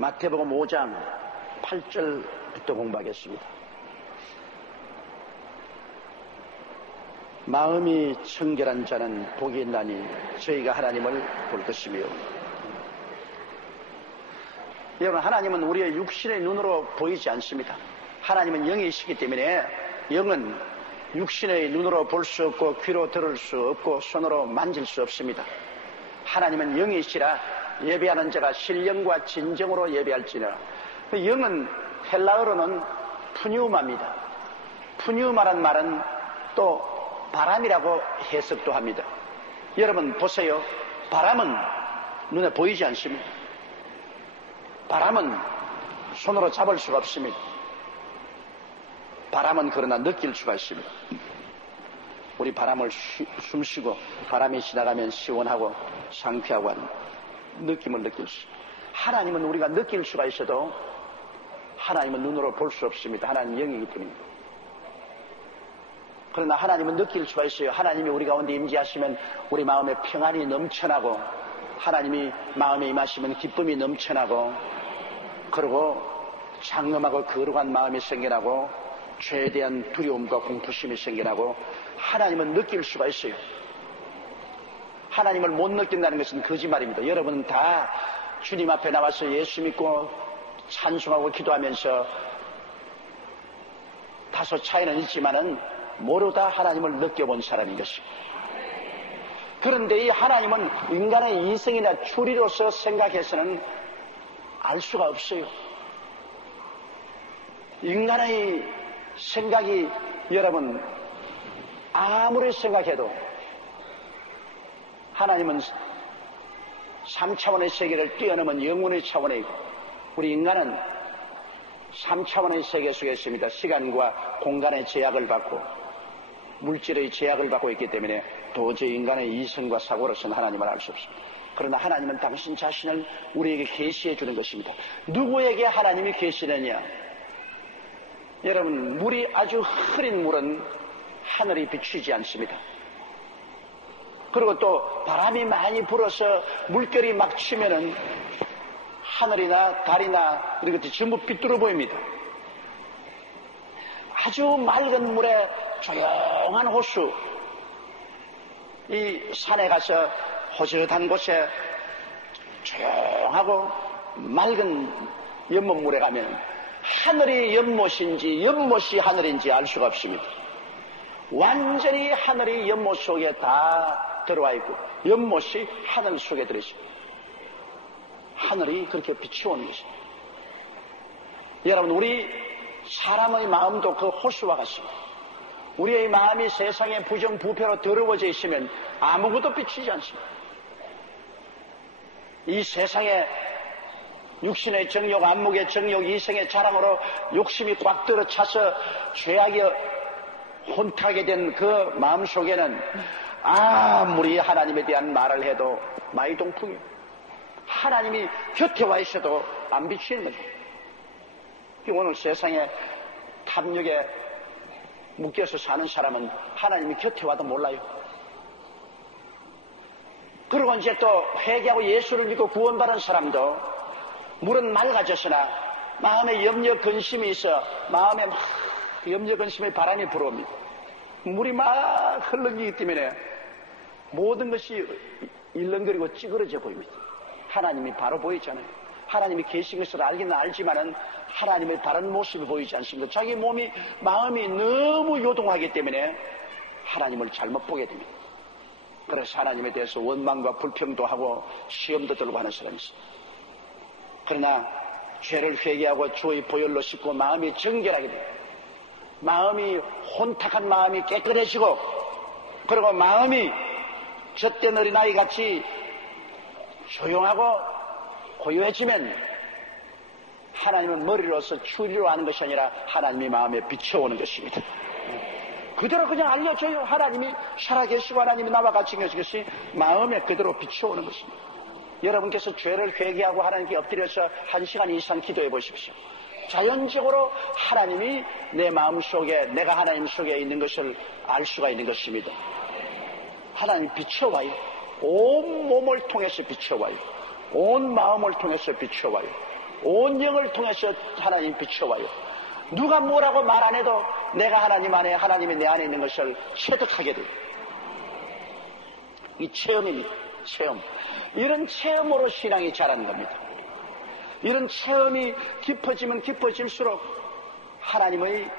마태복음 5장 8절부터 공부하겠습니다. 마음이 청결한 자는 복이 있나니 저희가 하나님을 볼 것이며. 여러분, 하나님은 우리의 육신의 눈으로 보이지 않습니다. 하나님은 영이시기 때문에 영은 육신의 눈으로 볼 수 없고 귀로 들을 수 없고 손으로 만질 수 없습니다. 하나님은 영이시라 예배하는 자가 신령과 진정으로 예배할지니라. 영은 헬라어로는 푸뉴마입니다. 푸뉴마란 말은 또 바람이라고 해석도 합니다. 여러분 보세요. 바람은 눈에 보이지 않습니다. 바람은 손으로 잡을 수가 없습니다. 바람은 그러나 느낄 수가 있습니다. 우리 바람을 숨쉬고 바람이 지나가면 시원하고 상쾌하고 하는 느낌을 느낄 수 있습니다. 하나님은 우리가 느낄 수가 있어도 하나님은 눈으로 볼 수 없습니다. 하나님은 영이기 때문입니다. 그러나 하나님은 느낄 수가 있어요. 하나님이 우리 가운데 임재하시면 우리 마음에 평안이 넘쳐나고, 하나님이 마음에 임하시면 기쁨이 넘쳐나고, 그리고 장엄하고 거룩한 마음이 생겨나고 죄에 대한 두려움과 공포심이 생겨나고, 하나님은 느낄 수가 있어요. 하나님을 못 느낀다는 것은 거짓말입니다. 여러분은 다 주님 앞에 나와서 예수 믿고 찬송하고 기도하면서 다소 차이는 있지만은 모두 다 하나님을 느껴본 사람인 것입니다. 그런데 이 하나님은 인간의 이성이나 추리로서 생각해서는 알 수가 없어요. 인간의 생각이, 여러분 아무리 생각해도 하나님은 3차원의 세계를 뛰어넘은 영혼의 차원에 있고, 우리 인간은 3차원의 세계 속에 있습니다. 시간과 공간의 제약을 받고 물질의 제약을 받고 있기 때문에 도저히 인간의 이성과 사고로서는 하나님을 알 수 없습니다. 그러나 하나님은 당신 자신을 우리에게 계시해 주는 것입니다. 누구에게 하나님이 계시느냐? 여러분, 물이 아주 흐린 물은 하늘이 비추지 않습니다. 그리고 또 바람이 많이 불어서 물결이 막 치면은 하늘이나 달이나 이런 것들이 전부 삐뚤어 보입니다. 아주 맑은 물에 조용한 호수, 이 산에 가서 호젓한 곳에 조용하고 맑은 연못물에 가면 하늘이 연못인지 연못이 하늘인지 알 수가 없습니다. 완전히 하늘이 연못 속에 다 들어와 있고 연못이 하늘 속에 들어있습니다. 하늘이 그렇게 비추어오는 것입니다. 여러분, 우리 사람의 마음도 그 호수와 같습니다. 우리의 마음이 세상의 부정부패로 더러워져 있으면 아무것도 비추지 않습니다. 이 세상에 육신의 정욕, 안목의 정욕, 이성의 자랑으로 욕심이 꽉 들어차서 죄악이 혼탁하게 된 그 마음 속에는 아무리 하나님에 대한 말을 해도 마이동풍이에요. 하나님이 곁에 와 있어도 안 비추는 거죠. 오늘 세상에 탐욕에 묶여서 사는 사람은 하나님이 곁에 와도 몰라요. 그리고 이제 또 회개하고 예수를 믿고 구원받은 사람도 물은 맑아졌으나 마음에 염려 근심이 있어 마음에 막 염려 근심의 바람이 불어옵니다. 물이 막 흘러지기 때문에 모든 것이 일렁거리고 찌그러져 보입니다. 하나님이 바로 보이잖아요. 하나님이 계신 것을 알기는 알지만은 하나님의 다른 모습이 보이지 않습니다. 자기 몸이, 마음이 너무 요동하기 때문에 하나님을 잘못 보게 됩니다. 그래서 하나님에 대해서 원망과 불평도 하고 시험도 들고 하는 사람이 있습니다. 그러나 죄를 회개하고 주의 보혈로 씻고 마음이 정결하게 됩니다. 마음이 혼탁한 마음이 깨끗해지고, 그리고 마음이 젖된 어린아이 같이 조용하고 고요해지면 하나님은 머리로서 추리로 하는 것이 아니라 하나님이 마음에 비춰오는 것입니다. 그대로 그냥 알려줘요. 하나님이 살아계시고 하나님이 나와 같이 계신 것이 마음에 그대로 비춰오는 것입니다. 여러분께서 죄를 회개하고 하나님께 엎드려서 1시간 이상 기도해 보십시오. 자연적으로 하나님이 내 마음 속에, 내가 하나님 속에 있는 것을 알 수가 있는 것입니다. 하나님이 비춰와요. 온 몸을 통해서 비춰와요. 온 마음을 통해서 비춰와요. 온 영을 통해서 하나님 비춰와요. 누가 뭐라고 말 안 해도 내가 하나님 안에, 하나님이 내 안에 있는 것을 체득하게 돼요. 이 체험입니다. 체험. 이런 체험으로 신앙이 자라는 겁니다. 이런 체험이 깊어지면 깊어질수록 하나님의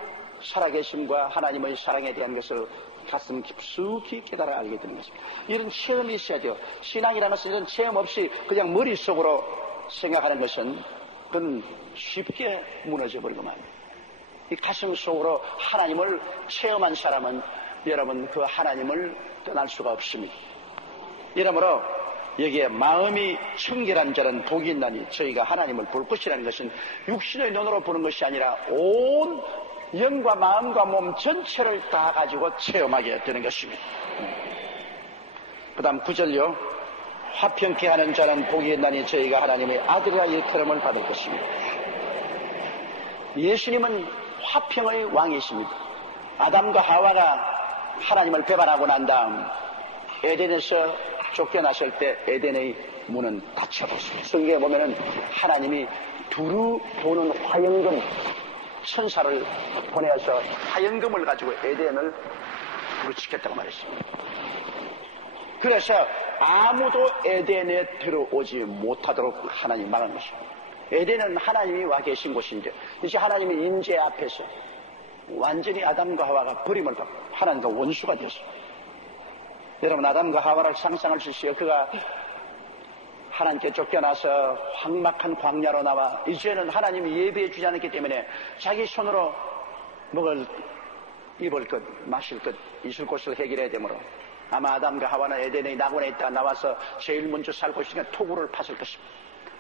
살아계심과 하나님의 사랑에 대한 것을 가슴 깊숙이 깨달아 알게 되는 것입니다. 이런 체험이 있어야 돼요. 신앙이라는 것은 이런 체험 없이 그냥 머릿속으로 생각하는 것은 그건 쉽게 무너져 버리고 말입니다. 이 가슴 속으로 하나님을 체험한 사람은 여러분 그 하나님을 떠날 수가 없습니다. 이러므로 여기에 마음이 청결한 자는 복이 있나니 저희가 하나님을 볼 것이라는 것은 육신의 눈으로 보는 것이 아니라 온 영과 마음과 몸 전체를 다 가지고 체험하게 되는 것입니다. 그 다음 9절요. 화평케 하는 자는 복이 있나니 저희가 하나님의 아들이라 일컬음을 받을 것입니다. 예수님은 화평의 왕이십니다. 아담과 하와가 하나님을 배반하고 난 다음 에덴에서 쫓겨났을 때 에덴의 문은 닫혀버렸습니다. 성경에 보면은 하나님이 두루 도는 화영금 천사를 보내어서 화영금을 가지고 에덴을 부르치겠다고 말했습니다. 그래서 아무도 에덴에 들어오지 못하도록 하나님이 막은 것입니다. 에덴은 하나님이 와 계신 곳인데 이제 하나님의 임재 앞에서 완전히 아담과 하와가 버림을 받고 하나님과 원수가 되었습니다. 여러분 아담과 하와를 상상할 수 있어요. 그가 하나님께 쫓겨나서 황막한 광야로 나와 이제는 하나님이 예배해 주지 않았기 때문에 자기 손으로 먹을 입을 것 마실 것 있을 곳을 해결해야 되므로 아마 아담과 하와는 에덴의 낙원에 있다가 나와서 제일 먼저 살 곳이니까 토구를 팠을 것입니다.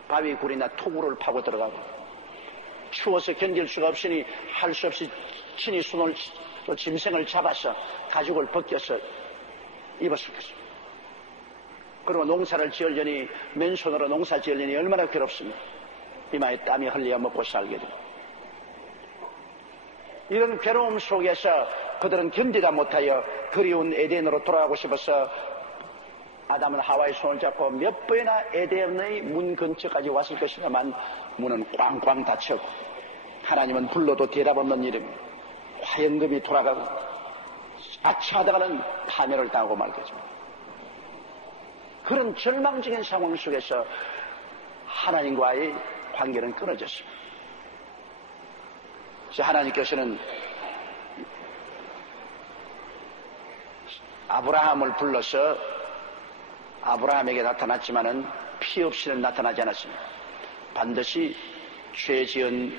바위 굴이나 토구를 파고 들어가고 추워서 견딜 수가 없으니 할 수 없이 친히 손을 또 짐승을 잡아서 가죽을 벗겨서 입었을 것입니다. 그리고 농사를 지으려니 맨손으로 농사 지으려니 얼마나 괴롭습니까? 이마에 땀이 흘려야 먹고 살게 됩니다. 이런 괴로움 속에서 그들은 견디다 못하여 그리운 에덴으로 돌아가고 싶어서 아담은 하와의 손을 잡고 몇 번이나 에덴의 문 근처까지 왔을 것이지만 문은 꽝꽝 닫혔고 하나님은 불러도 대답 없는 이름이 화영금이 돌아가고 아차하다가는 파멸을 당하고 말 것입니다. 그런 절망적인 상황 속에서 하나님과의 관계는 끊어졌습니다. 하나님께서는 아브라함을 불러서 아브라함에게 나타났지만은 피 없이는 나타나지 않았습니다. 반드시 죄 지은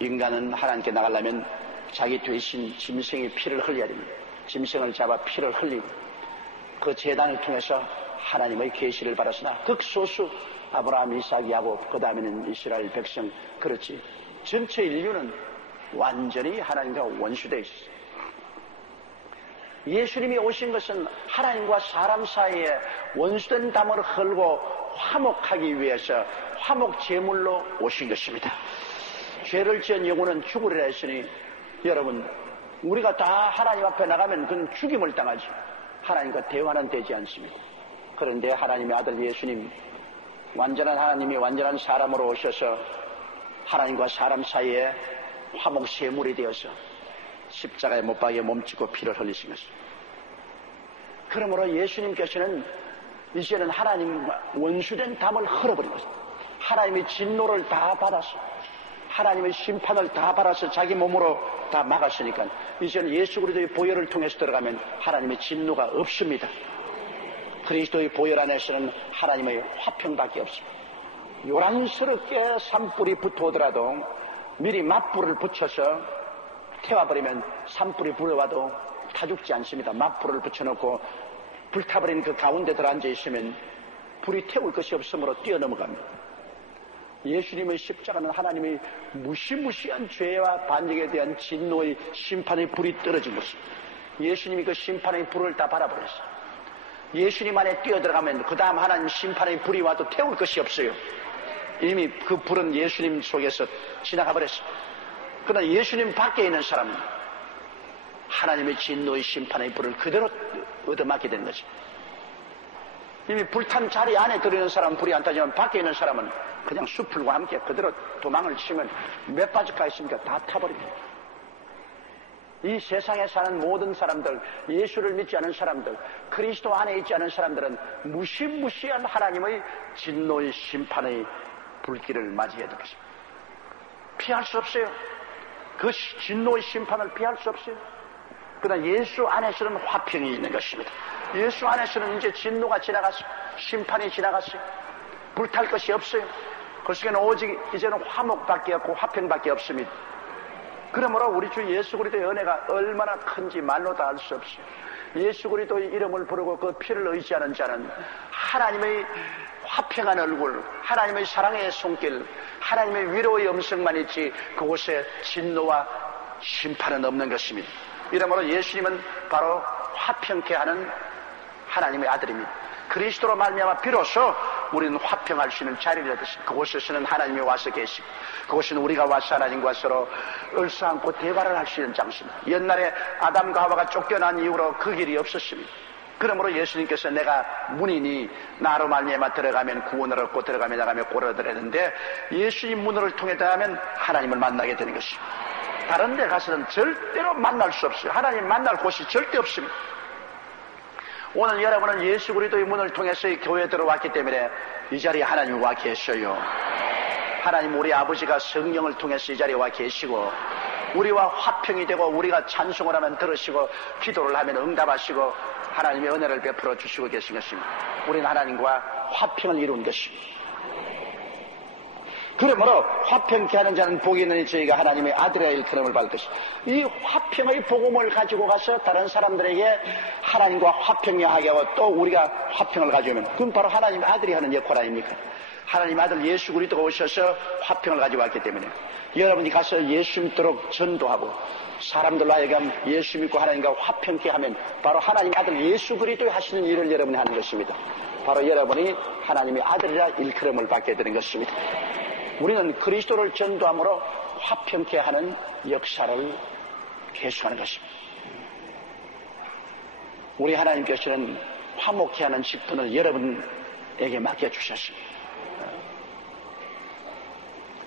인간은 하나님께 나가려면 자기 되신 짐승의 피를 흘려야 됩니다. 짐승을 잡아 피를 흘리고 그 제단을 통해서 하나님의 계시를 받았으나 극소수 아브라함, 이삭, 야곱 그 다음에는 이스라엘 백성 그렇지 전체 인류는 완전히 하나님과 원수되어 있었어요. 예수님이 오신 것은 하나님과 사람 사이에 원수된 담을 헐고 화목하기 위해서 화목 제물로 오신 것입니다. 죄를 지은 영혼은 죽으리라 했으니 여러분 우리가 다 하나님 앞에 나가면 그건 죽임을 당하지 하나님과 대화는 되지 않습니다. 그런데 하나님의 아들 예수님 완전한 하나님이 완전한 사람으로 오셔서 하나님과 사람 사이에 화목 제물이 되어서 십자가에 못 박여 몸짓고 피를 흘리신 것입니다. 그러므로 예수님께서는 이제는 하나님과 원수된 담을 흘어버린 것입니다. 하나님의 진노를 다 받아서 하나님의 심판을 다 받아서 자기 몸으로 다 막았으니까 이제는 예수 그리스도의 보혈을 통해서 들어가면 하나님의 진노가 없습니다. 그리스도의 보혈 안에서는 하나님의 화평밖에 없습니다. 요란스럽게 산불이 붙어오더라도 미리 맞불을 붙여서 태워버리면 산불이 불어와도 타 죽지 않습니다. 맞불을 붙여놓고 불타버린 그 가운데 들어앉아 있으면 불이 태울 것이 없으므로 뛰어넘어갑니다. 예수님의 십자가는 하나님의 무시무시한 죄와 반역에 대한 진노의 심판의 불이 떨어진 것입니다. 예수님이 그 심판의 불을 다 바라버렸어요. 예수님 안에 뛰어들어가면 그 다음 하나님 심판의 불이 와도 태울 것이 없어요. 이미 그 불은 예수님 속에서 지나가 버렸어요. 그러나 예수님 밖에 있는 사람은 하나님의 진노의 심판의 불을 그대로 얻어맞게 되는 것입니다. 이미 불탄 자리 안에 들어있는 사람은 불이 안 타지만 밖에 있는 사람은 그냥 숲풀과 함께 그대로 도망을 치면 몇 바지가 있습니까? 다 타버립니다. 이 세상에 사는 모든 사람들, 예수를 믿지 않은 사람들, 그리스도 안에 있지 않은 사람들은 무시무시한 하나님의 진노의 심판의 불길을 맞이해야 될 것입니다. 피할 수 없어요. 그 진노의 심판을 피할 수 없어요. 그러나 예수 안에서는 화평이 있는 것입니다. 예수 안에서는 이제 진노가 지나갔어요. 심판이 지나갔어요. 불탈 것이 없어요. 그 속에는 오직 이제는 화목밖에 없고 화평밖에 없습니다. 그러므로 우리 주 예수 그리스도의 은혜가 얼마나 큰지 말로 다 알 수 없어요. 예수 그리스도의 이름을 부르고 그 피를 의지하는 자는 하나님의 화평한 얼굴, 하나님의 사랑의 손길, 하나님의 위로의 음성만 있지 그곳에 진노와 심판은 없는 것입니다. 이러므로 예수님은 바로 화평케 하는 하나님의 아들입니다. 그리스도로 말미암아 비로소 우리는 화평할 수 있는 자리를 얻었습니다. 그곳에서는 하나님이 와서 계시고 그곳은 우리가 와서 하나님과 서로 얼싸안고 대화를 할 수 있는 장소입니다. 옛날에 아담과 하와가 쫓겨난 이후로 그 길이 없었습니다. 그러므로 예수님께서 내가 문이니 나로 말미암아 들어가면 구원을 얻고 들어가며 나가며 꼴을 얻으려는데 예수님 문을 통해 들어가면 하나님을 만나게 되는 것입니다. 다른 데 가서는 절대로 만날 수 없어요. 하나님 만날 곳이 절대 없습니다. 오늘 여러분은 예수 그리스도의 문을 통해서 이 교회에 들어왔기 때문에 이 자리에 하나님이 와 계셔요. 하나님 우리 아버지가 성령을 통해서 이 자리에 와 계시고 우리와 화평이 되고 우리가 찬송을 하면 들으시고 기도를 하면 응답하시고 하나님의 은혜를 베풀어 주시고 계신 것입니다. 우리는 하나님과 화평을 이룬 것입니다. 그러므로 화평케 하는 자는 복이 있느니 저희가 하나님의 아들의 일컬음을 받을 것입니다. 이 화평의 복음을 가지고 가서 다른 사람들에게 하나님과 화평이 하게 하고 또 우리가 화평을 가져오면 그건 바로 하나님의 아들이 하는 역할 아닙니까? 하나님의 아들 예수 그리스도가 오셔서 화평을 가지고 왔기 때문에 여러분이 가서 예수 믿도록 전도하고 사람들로 하여금 예수 믿고 하나님과 화평케 하면 바로 하나님의 아들 예수 그리스도의 하시는 일을 여러분이 하는 것입니다. 바로 여러분이 하나님의 아들이라 일컬음을 받게 되는 것입니다. 우리는 그리스도를 전도함으로 화평케 하는 역사를 계속하는 것입니다. 우리 하나님께서는 화목케 하는 직분을 여러분에게 맡겨주셨습니다.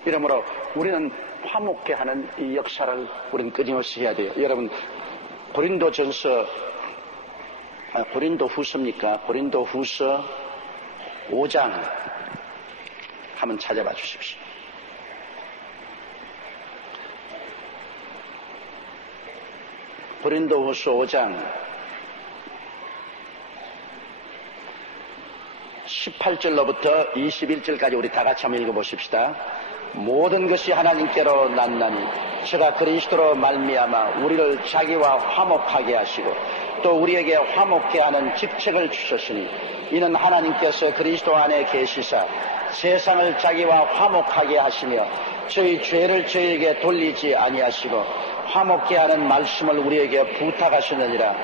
이러므로 우리는 화목케 하는 이 역사를 우리는 끊임없이 해야 돼요. 여러분 고린도 후서입니까? 고린도 후서 5장 한번 찾아봐 주십시오. 고린도 후서 5장 18절로부터 21절까지 우리 다 같이 한번 읽어보십시다. 모든 것이 하나님께로 났나니 저가 그리스도로 말미암아 우리를 자기와 화목하게 하시고 또 우리에게 화목케 하는 직책을 주셨으니 이는 하나님께서 그리스도 안에 계시사 세상을 자기와 화목하게 하시며 저희 죄를 저희에게 돌리지 아니하시고 화목케 하는 말씀을 우리에게 부탁하시느니라.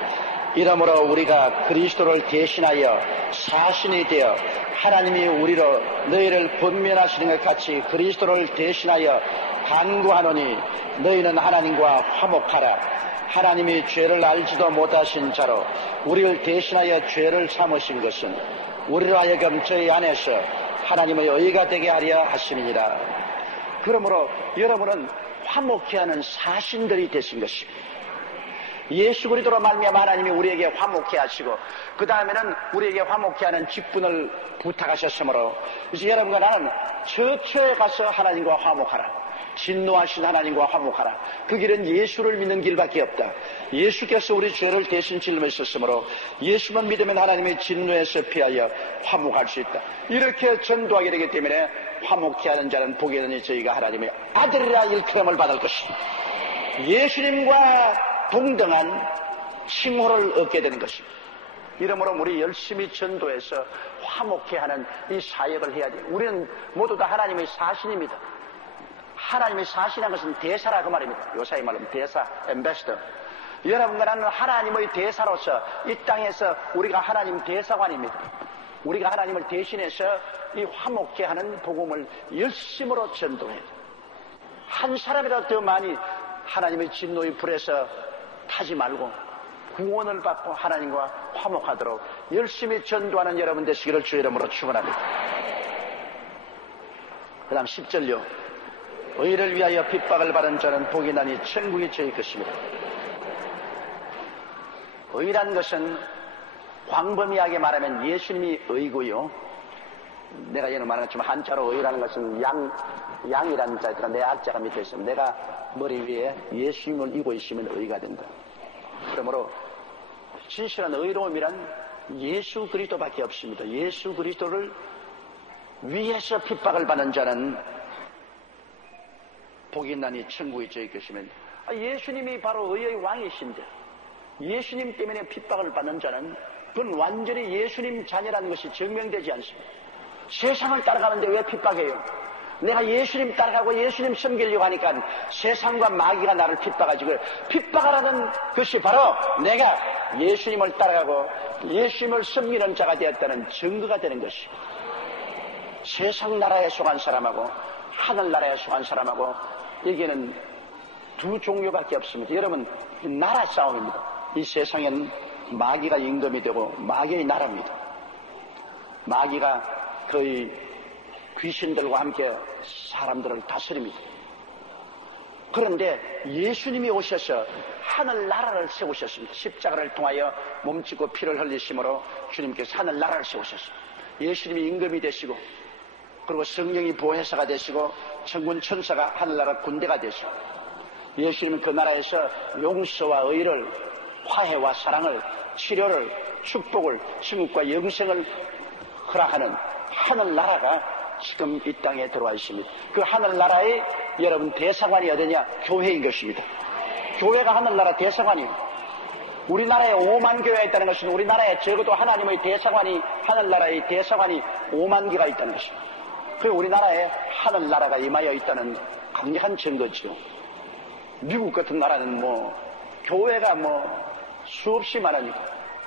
이러므로 우리가 그리스도를 대신하여 사신이 되어 하나님이 우리로 너희를 권면하시는 것 같이 그리스도를 대신하여 간구하노니 너희는 하나님과 화목하라. 하나님이 죄를 알지도 못하신 자로 우리를 대신하여 죄를 삼으신 것은 우리로 하여금 저희 안에서 하나님의 의가 되게 하려 하심이니라. 그러므로 여러분은 화목케 하는 사신들이 되신 것입니다. 예수 그리스도로 말미암아 하나님이 우리에게 화목케 하시고 그 다음에는 우리에게 화목케 하는 직분을 부탁하셨으므로 이제 여러분과 나는 처처에 가서 하나님과 화목하라. 진노하신 하나님과 화목하라. 그 길은 예수를 믿는 길밖에 없다. 예수께서 우리 죄를 대신 짊으셨으므로 예수만 믿으면 하나님의 진노에서 피하여 화목할 수 있다. 이렇게 전도하게 되기 때문에 화목케 하는 자는 복이 있느니 저희가 하나님의 아들이라 일컬음을 받을 것이다. 예수님과 동등한 칭호를 얻게 되는 것입니다. 이러므로 우리 열심히 전도해서 화목케 하는 이 사역을 해야 돼요. 우리는 모두 다 하나님의 사신입니다. 하나님의 사신한 것은 대사라 그 말입니다. 요사이 말하면 대사, 엠베스더. 여러분과 나는 하나님의 대사로서 이 땅에서 우리가 하나님 대사관입니다. 우리가 하나님을 대신해서 이 화목케 하는 복음을 열심으로 전도해야 돼요. 한 사람이라도 더 많이 하나님의 진노의 불에서 타지 말고 구원을 받고 하나님과 화목하도록 열심히 전도하는 여러분 되시기를 주의 이름으로 축원합니다. 그 다음 10절요. 의를 위하여 핍박을 받은 자는 복이 나니 천국이 저희 것입니다. 의란 것은 광범위하게 말하면 예수님이 의고요. 내가 예를 말했지만 한자로 의라는 것은 양이라는 자가 내 악자가 밑에 있으면 내가 머리 위에 예수님을 이고 있으면 의가 된다. 그러므로 진실한 의로움이란 예수 그리스도밖에 없습니다. 예수 그리스도를 위해서 핍박을 받는 자는 복이 나니 천국이 저희 것이면, 예수님이 바로 의의 왕이신데 예수님 때문에 핍박을 받는 자는 그건 완전히 예수님 자녀라는 것이 증명되지 않습니다. 세상을 따라가는데 왜 핍박해요? 내가 예수님 따라가고 예수님 섬기려고 하니까 세상과 마귀가 나를 핍박하지. 핍박하라는 것이 바로 내가 예수님을 따라가고 예수님을 섬기는 자가 되었다는 증거가 되는 것입니다. 세상 나라에 속한 사람하고 하늘나라에 속한 사람하고 여기에는 두 종류밖에 없습니다. 여러분, 나라 싸움입니다. 이 세상엔 마귀가 임금이 되고 마귀의 나라입니다. 마귀가 거의 귀신들과 함께 사람들을 다스립니다. 그런데 예수님이 오셔서 하늘나라를 세우셨습니다. 십자가를 통하여 몸짓고 피를 흘리심으로 주님께서 하늘나라를 세우셨습니다. 예수님이 임금이 되시고 그리고 성령이 보혜사가 되시고 천군 천사가 하늘나라 군대가 되시고 예수님은 그 나라에서 용서와 의를, 화해와 사랑을, 치료를, 축복을, 천국과 영생을 허락하는 하늘나라가 지금 이 땅에 들어와 있습니다. 그 하늘나라의 여러분 대사관이 어디냐? 교회인 것입니다. 교회가 하늘나라 대사관이에요. 우리나라에 5만 교회가 있다는 것은 우리나라에 적어도 하나님의 대사관이, 하늘나라의 대사관이 5만 개가 있다는 것입니다. 그 우리나라에 하늘나라가 임하여 있다는 강력한 증거죠. 미국 같은 나라는 교회가 수없이 많으니까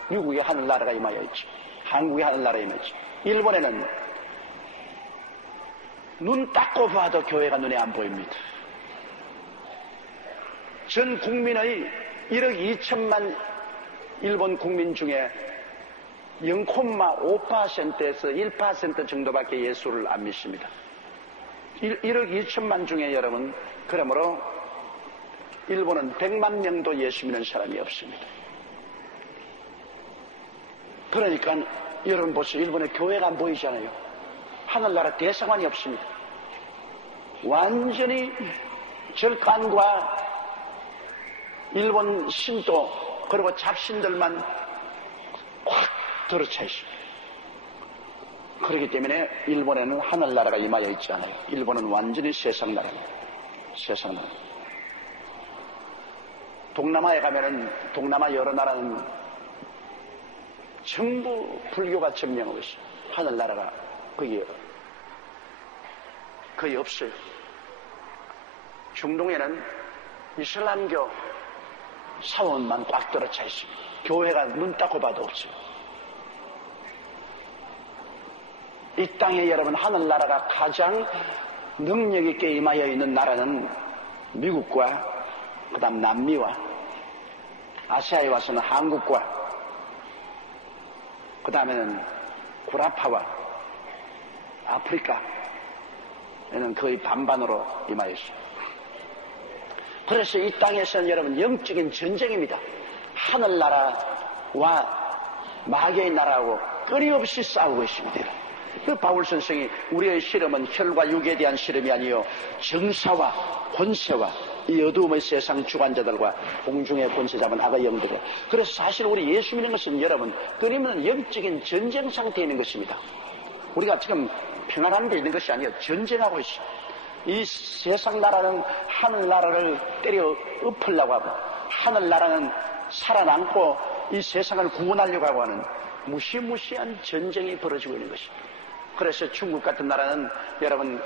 미국에 하늘나라가 임하여 있죠. 한국에 하늘나라가 임하여 있죠. 일본에는 눈 닦고 봐도 교회가 눈에 안 보입니다. 전 국민의 1억 2천만 일본 국민 중에 0,5%에서 1% 정도밖에 예수를 안 믿습니다. 1억 2천만 중에 여러분, 그러므로 일본은 100만 명도 예수 믿는 사람이 없습니다. 그러니까 여러분 보세요. 일본에 교회가 안 보이잖아요. 하늘나라 대사관이 없습니다. 완전히 절간과 일본 신도 그리고 잡신들만 확 들어차 있습니다. 그렇기 때문에 일본에는 하늘나라가 임하여 있지 않아요. 일본은 완전히 세상나라입니다. 세상나라. 동남아에 가면은 동남아 여러 나라는 전부 불교가 점령하고 있어요. 하늘나라가 거의 없어요. 중동에는 이슬람교 사원만 꽉 들어차 있습니다. 교회가 눈 닦고 봐도 없어요. 이 땅에 여러분 하늘나라가 가장 능력 있게 임하여 있는 나라는 미국과 그 다음 남미와 아시아에 와서는 한국과 그 다음에는 구라파와 아프리카에는 거의 반반으로 임하여 있습니다. 그래서 이 땅에서는 여러분 영적인 전쟁입니다. 하늘나라와 마귀의 나라하고 끊임없이 싸우고 있습니다. 그 바울 선생이 우리의 실험은 혈과 육에 대한 실험이 아니요 정사와 권세와 이 어두움의 세상 주관자들과 공중의 권세 잡은 악의 영들이라. 그래서 사실 우리 예수 믿는 것은 여러분 끊임없는 영적인 전쟁 상태에 있는 것입니다. 우리가 지금 평안한 데 있는 것이 아니에요. 전쟁하고 있어요. 이 세상 나라는 하늘나라를 때려 엎으려고 하고 하늘나라는 살아남고 이 세상을 구원하려고 하고 하는 무시무시한 전쟁이 벌어지고 있는 것입니다. 그래서 중국 같은 나라는 여러분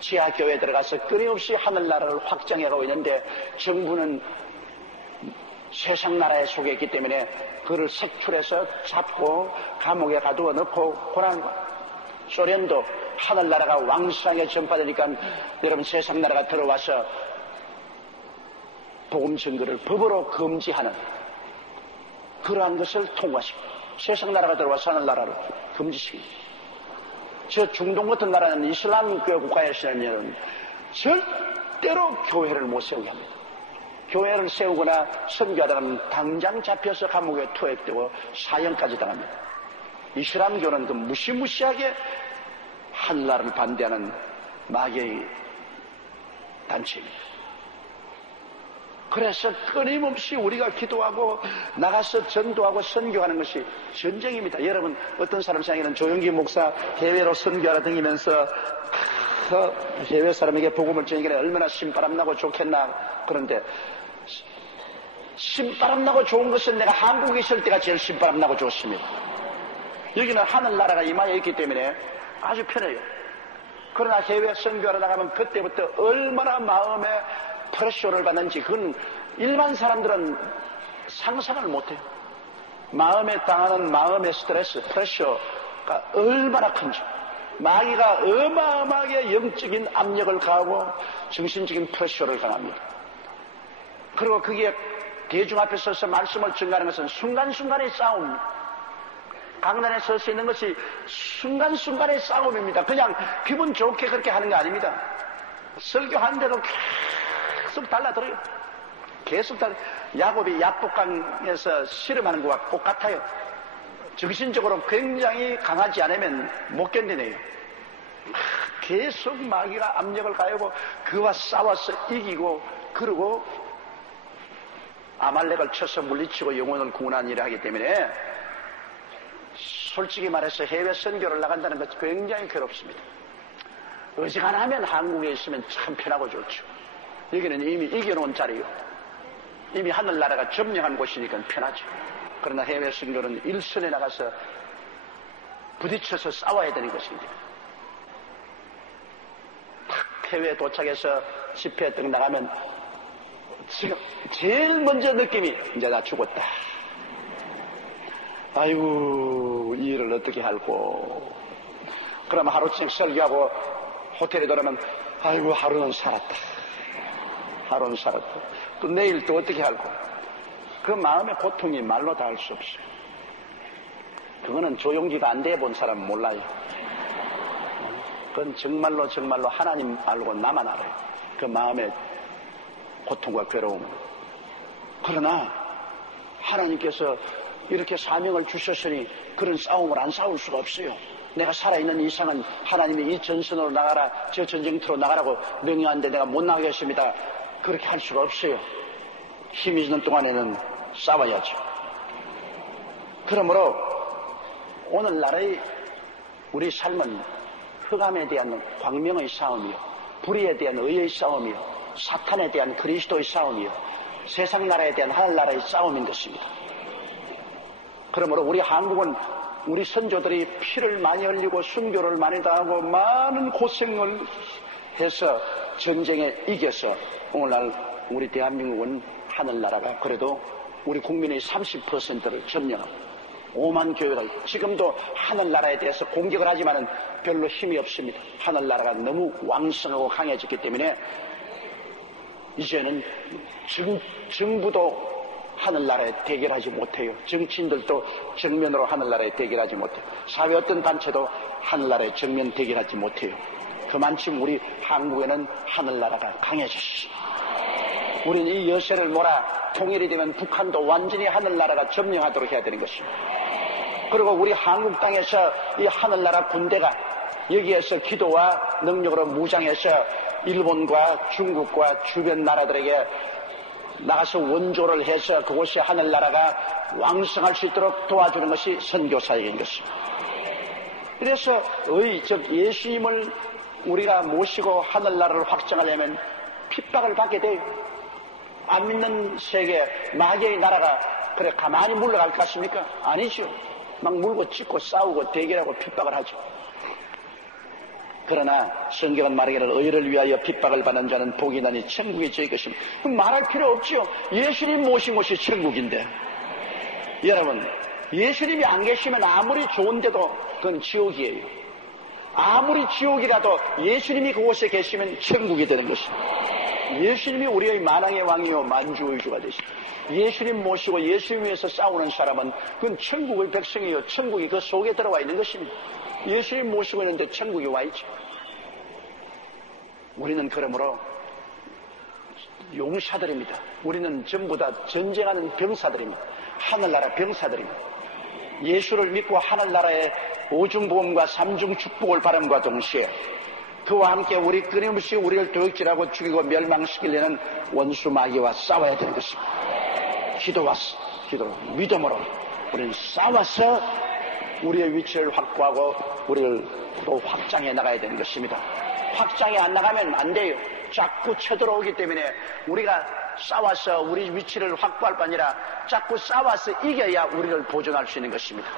지하교회에 들어가서 끊임없이 하늘나라를 확장해가고 있는데 정부는 세상 나라에 속해 있기 때문에 그를 색출해서 잡고 감옥에 가두어 넣고 고난 거예요. 소련도 하늘나라가 왕성하게 전파되니까 여러분 세상 나라가 들어와서 복음 선거를 법으로 금지하는 그러한 것을 통과시킵니다. 세상 나라가 들어와서 하늘나라를 금지시킵니다. 저 중동 같은 나라는 이슬람 국가에서는 절대로 교회를 못 세우게 합니다. 교회를 세우거나 선교하다가는 당장 잡혀서 감옥에 투입되고 사형까지 당합니다. 이슬람교는 그 무시무시하게 한나라를 반대하는 마귀의 단체입니다. 그래서 끊임없이 우리가 기도하고 나가서 전도하고 선교하는 것이 전쟁입니다. 여러분, 어떤 사람 생각에는 조영기 목사 해외로 선교하러 다니면서 해외 사람에게 복음을 전하기에 얼마나 신바람나고 좋겠나. 그런데 신바람나고 좋은 것은 내가 한국에 있을 때가 제일 신바람나고 좋습니다. 여기는 하늘나라가 임하여 있기 때문에 아주 편해요. 그러나 해외 선교하러 나가면 그때부터 얼마나 마음에 프레셔를 받는지 그건 일반 사람들은 상상을 못해요. 마음에 당하는 마음의 스트레스, 프레셔가 얼마나 큰지. 마귀가 어마어마하게 영적인 압력을 가하고 정신적인 프레셔를 강합니다. 그리고 그게 대중 앞에 서서 말씀을 전가하는 것은 순간순간의 싸움입니다. 강단에 설 수 있는 것이 순간순간의 싸움입니다. 그냥 기분 좋게 그렇게 하는 거 아닙니다. 설교하는데도 계속 달라들어요. 계속 야곱이 야복강에서 씨름하는 것과 똑같아요. 정신적으로 굉장히 강하지 않으면 못 견디네요. 계속 마귀가 압력을 가하고 그와 싸워서 이기고 그러고 아말렉을 쳐서 물리치고 영혼을 구원한 일을 하기 때문에 솔직히 말해서 해외 선교를 나간다는 것이 굉장히 괴롭습니다. 어지간하면 한국에 있으면 참 편하고 좋죠. 여기는 이미 이겨놓은 자리요. 이미 하늘나라가 점령한 곳이니까 편하죠. 그러나 해외 선교는 일선에 나가서 부딪혀서 싸워야 되는 것입니다. 탁 해외에 도착해서 집회에 딱 나가면 지금 제일 먼저 느낌이 이제 나 죽었다. 아이고 이 일을 어떻게 할꼬. 그러면 하루씩 설교하고 호텔에 돌아오면 아이고 하루는 살았다. 하루는 살았다. 또 내일 또 어떻게 할꼬. 그 마음의 고통이 말로 다 할 수 없어요. 그거는 조용기가 안 돼 본 사람은 몰라요. 그건 정말로 하나님 알고 나만 알아요. 그 마음의 고통과 괴로움. 그러나 하나님께서 이렇게 사명을 주셨으니 그런 싸움을 안 싸울 수가 없어요. 내가 살아있는 이상은 하나님이 이 전선으로 나가라, 저 전쟁터로 나가라고 명령하는데 내가 못 나가겠습니다. 그렇게 할 수가 없어요. 힘이 있는 동안에는 싸워야죠. 그러므로 오늘날의 우리 삶은 흑암에 대한 광명의 싸움이요, 불의에 대한 의의 싸움이요, 사탄에 대한 그리스도의 싸움이요, 세상 나라에 대한 하늘나라의 싸움인 것입니다. 그러므로 우리 한국은 우리 선조들이 피를 많이 흘리고 순교를 많이 당하고 많은 고생을 해서 전쟁에 이겨서 오늘날 우리 대한민국은 하늘나라가 그래도 우리 국민의 30%를 점령하고 5만 교회를 지금도 하늘나라에 대해서 공격을 하지만은 별로 힘이 없습니다. 하늘나라가 너무 왕성하고 강해졌기 때문에 이제는 정부도 하늘나라에 대결하지 못해요. 정치인들도 정면으로 하늘나라에 대결하지 못해요. 사회 어떤 단체도 하늘나라에 정면 대결하지 못해요. 그만큼 우리 한국에는 하늘나라가 강해졌어요. 우리는 이 여세를 몰아 통일이 되면 북한도 완전히 하늘나라가 점령하도록 해야 되는 것입니다. 그리고 우리 한국 땅에서 이 하늘나라 군대가 여기에서 기도와 능력으로 무장해서 일본과 중국과 주변 나라들에게 나가서 원조를 해서 그곳이 하늘나라가 왕성할 수 있도록 도와주는 것이 선교사역인 것입니다. 그래서 예수님을 우리가 모시고 하늘나라를 확장하려면 핍박을 받게 돼요. 안 믿는 세계 마귀의 나라가 그래 가만히 물러갈 것 같습니까? 아니죠. 막 물고 찢고 싸우고 대결하고 핍박을 하죠. 그러나 성경은 말하기를 의를 위하여 핍박을 받는 자는 복이 나니 천국이 저희 것입니다. 말할 필요 없죠. 예수님 모신 곳이 천국인데. 여러분, 예수님이 안 계시면 아무리 좋은데도 그건 지옥이에요. 아무리 지옥이라도 예수님이 그곳에 계시면 천국이 되는 것입니다. 예수님이 우리의 만왕의 왕이요 만주의 주가 되십니다. 예수님 모시고 예수님 위해서 싸우는 사람은 그건 천국의 백성이요 천국이 그 속에 들어와 있는 것입니다. 예수님 모시고 있는데 천국에 와 있죠. 우리는 그러므로 용사들입니다. 우리는 전부 다 전쟁하는 병사들입니다. 하늘나라 병사들입니다. 예수를 믿고 하늘나라의 오중보험과 삼중축복을 바람과 동시에 그와 함께 우리 끊임없이 우리를 도둑질하고 죽이고 멸망시키려는 원수 마귀와 싸워야 되는 것입니다. 기도로 믿음으로 우리는 싸워서 우리의 위치를 확보하고 우리를 또 확장해 나가야 되는 것입니다. 확장해 안 나가면 안 돼요. 자꾸 쳐들어오기 때문에 우리가 싸워서 우리 위치를 확보할 뿐 아니라 자꾸 싸워서 이겨야 우리를 보존할 수 있는 것입니다.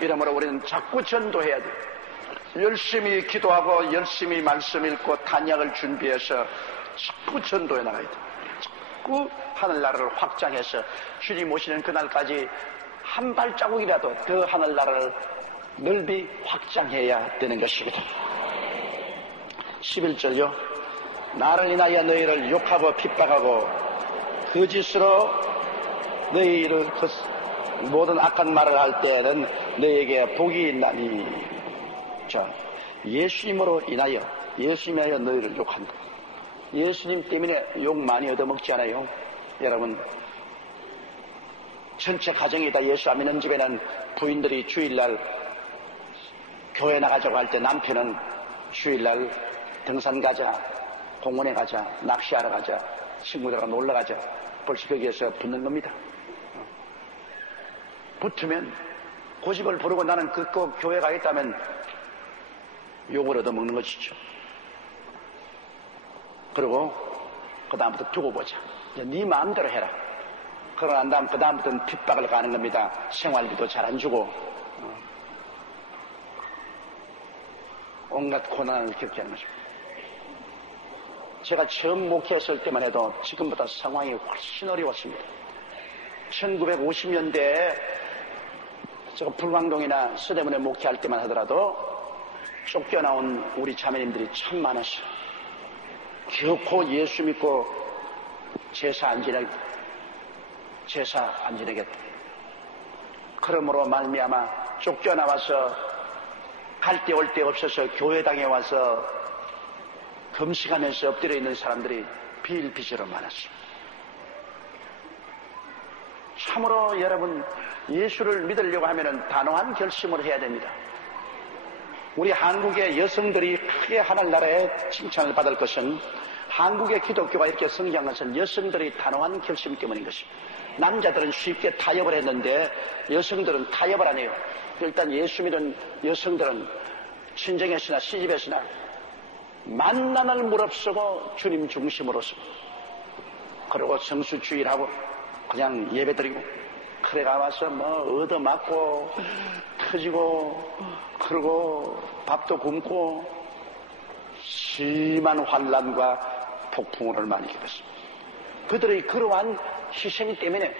이러므로 우리는 자꾸 전도해야 돼요. 열심히 기도하고 열심히 말씀 읽고 단약을 준비해서 자꾸 전도해 나가야 돼요. 자꾸 하늘나라를 확장해서 주님 오시는 그날까지 한 발자국이라도 더 하늘나라를 넓이 확장해야 되는 것입니다. 11절요. 나를 인하여 너희를 욕하고 핍박하고 거짓으로 너희를 모든 악한 말을 할 때에는 너희에게 복이 있나니. 자, 예수님으로 인하여 너희를 욕한다. 예수님 때문에 욕 많이 얻어먹지 않아요? 여러분, 전체 가정이 다 예수 안 믿는 집에는 부인들이 주일날 교회 나가자고 할 때 남편은 주일날 등산 가자, 공원에 가자, 낚시하러 가자, 친구들하고 놀러 가자. 벌써 거기에서 붙는 겁니다. 붙으면 고집을 부르고 나는 꼭 교회 가겠다면 욕을 얻어먹는 것이죠. 그리고 그 다음부터 두고 보자. 이제 네 마음대로 해라. 그러고 난 다음 그 다음부터는 핍박을 가는 겁니다. 생활비도 잘 안 주고 온갖 고난을 겪게 하는 것입니다. 제가 처음 목회했을 때만 해도 지금보다 상황이 훨씬 어려웠습니다. 1950년대에 제가 불광동이나 서대문에 목회할 때만 하더라도 쫓겨나온 우리 자매님들이 참 많았어요. 결코 예수 믿고 제사 안 지내겠다. 그러므로 말미암아 쫓겨나와서 갈 데 올 데 없어서 교회당에 와서 금식하면서 엎드려 있는 사람들이 비일비재로 많았습니다. 참으로 여러분, 예수를 믿으려고 하면 단호한 결심을 해야 됩니다. 우리 한국의 여성들이 크게 하늘나라에 칭찬을 받을 것은, 한국의 기독교가 이렇게 성장한 것은 여성들이 단호한 결심 때문인 것입니다. 남자들은 쉽게 타협을 했는데 여성들은 타협을 안 해요. 일단 예수 믿은 여성들은 친정에서나 시집에서나 만난을 무릅쓰고 주님 중심으로서, 그리고 성수주일하고 그냥 예배드리고, 그래가 와서 뭐 얻어맞고 터지고, 그리고 밥도 굶고 심한 환난과 폭풍을 많이 겪었습니다. 그들의 그러한 희생 때문에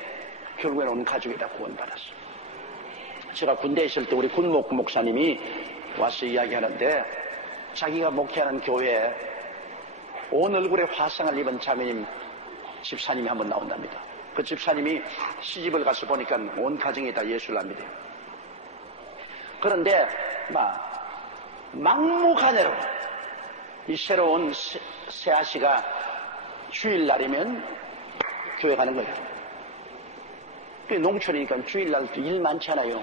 결국에는 온 가족이 다 구원받았어요. 제가 군대에 있을 때 우리 군목 목사님이 와서 이야기하는데, 자기가 목회하는 교회에 온 얼굴에 화상을 입은 자매님 집사님이 한번 나온답니다. 그 집사님이 시집을 가서 보니까 온 가정이 다 예수를 안 믿어요. 그런데 막무가내로 이 새로운 새아씨가 주일날이면 교회 가는 거예요. 농촌이니까 주일날도 일 많잖아요.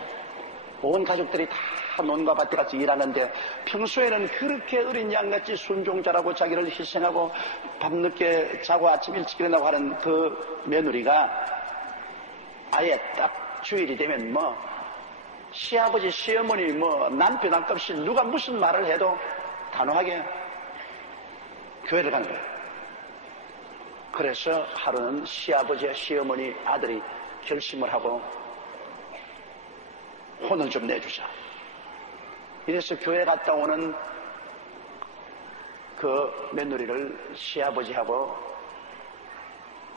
온 가족들이 다 논과 밭에 가서 일하는데, 평소에는 그렇게 어린 양같이 순종자라고 자기를 희생하고 밤늦게 자고 아침 일찍 일어나고 하는 그 며느리가 아예 딱 주일이 되면 시아버지 시어머니 남편 안값이 누가 무슨 말을 해도 단호하게 교회를 가는 거예요. 그래서 하루는 시아버지와 시어머니 아들이 결심을 하고 혼을 좀 내주자. 이래서 교회 갔다 오는 그 며느리를 시아버지하고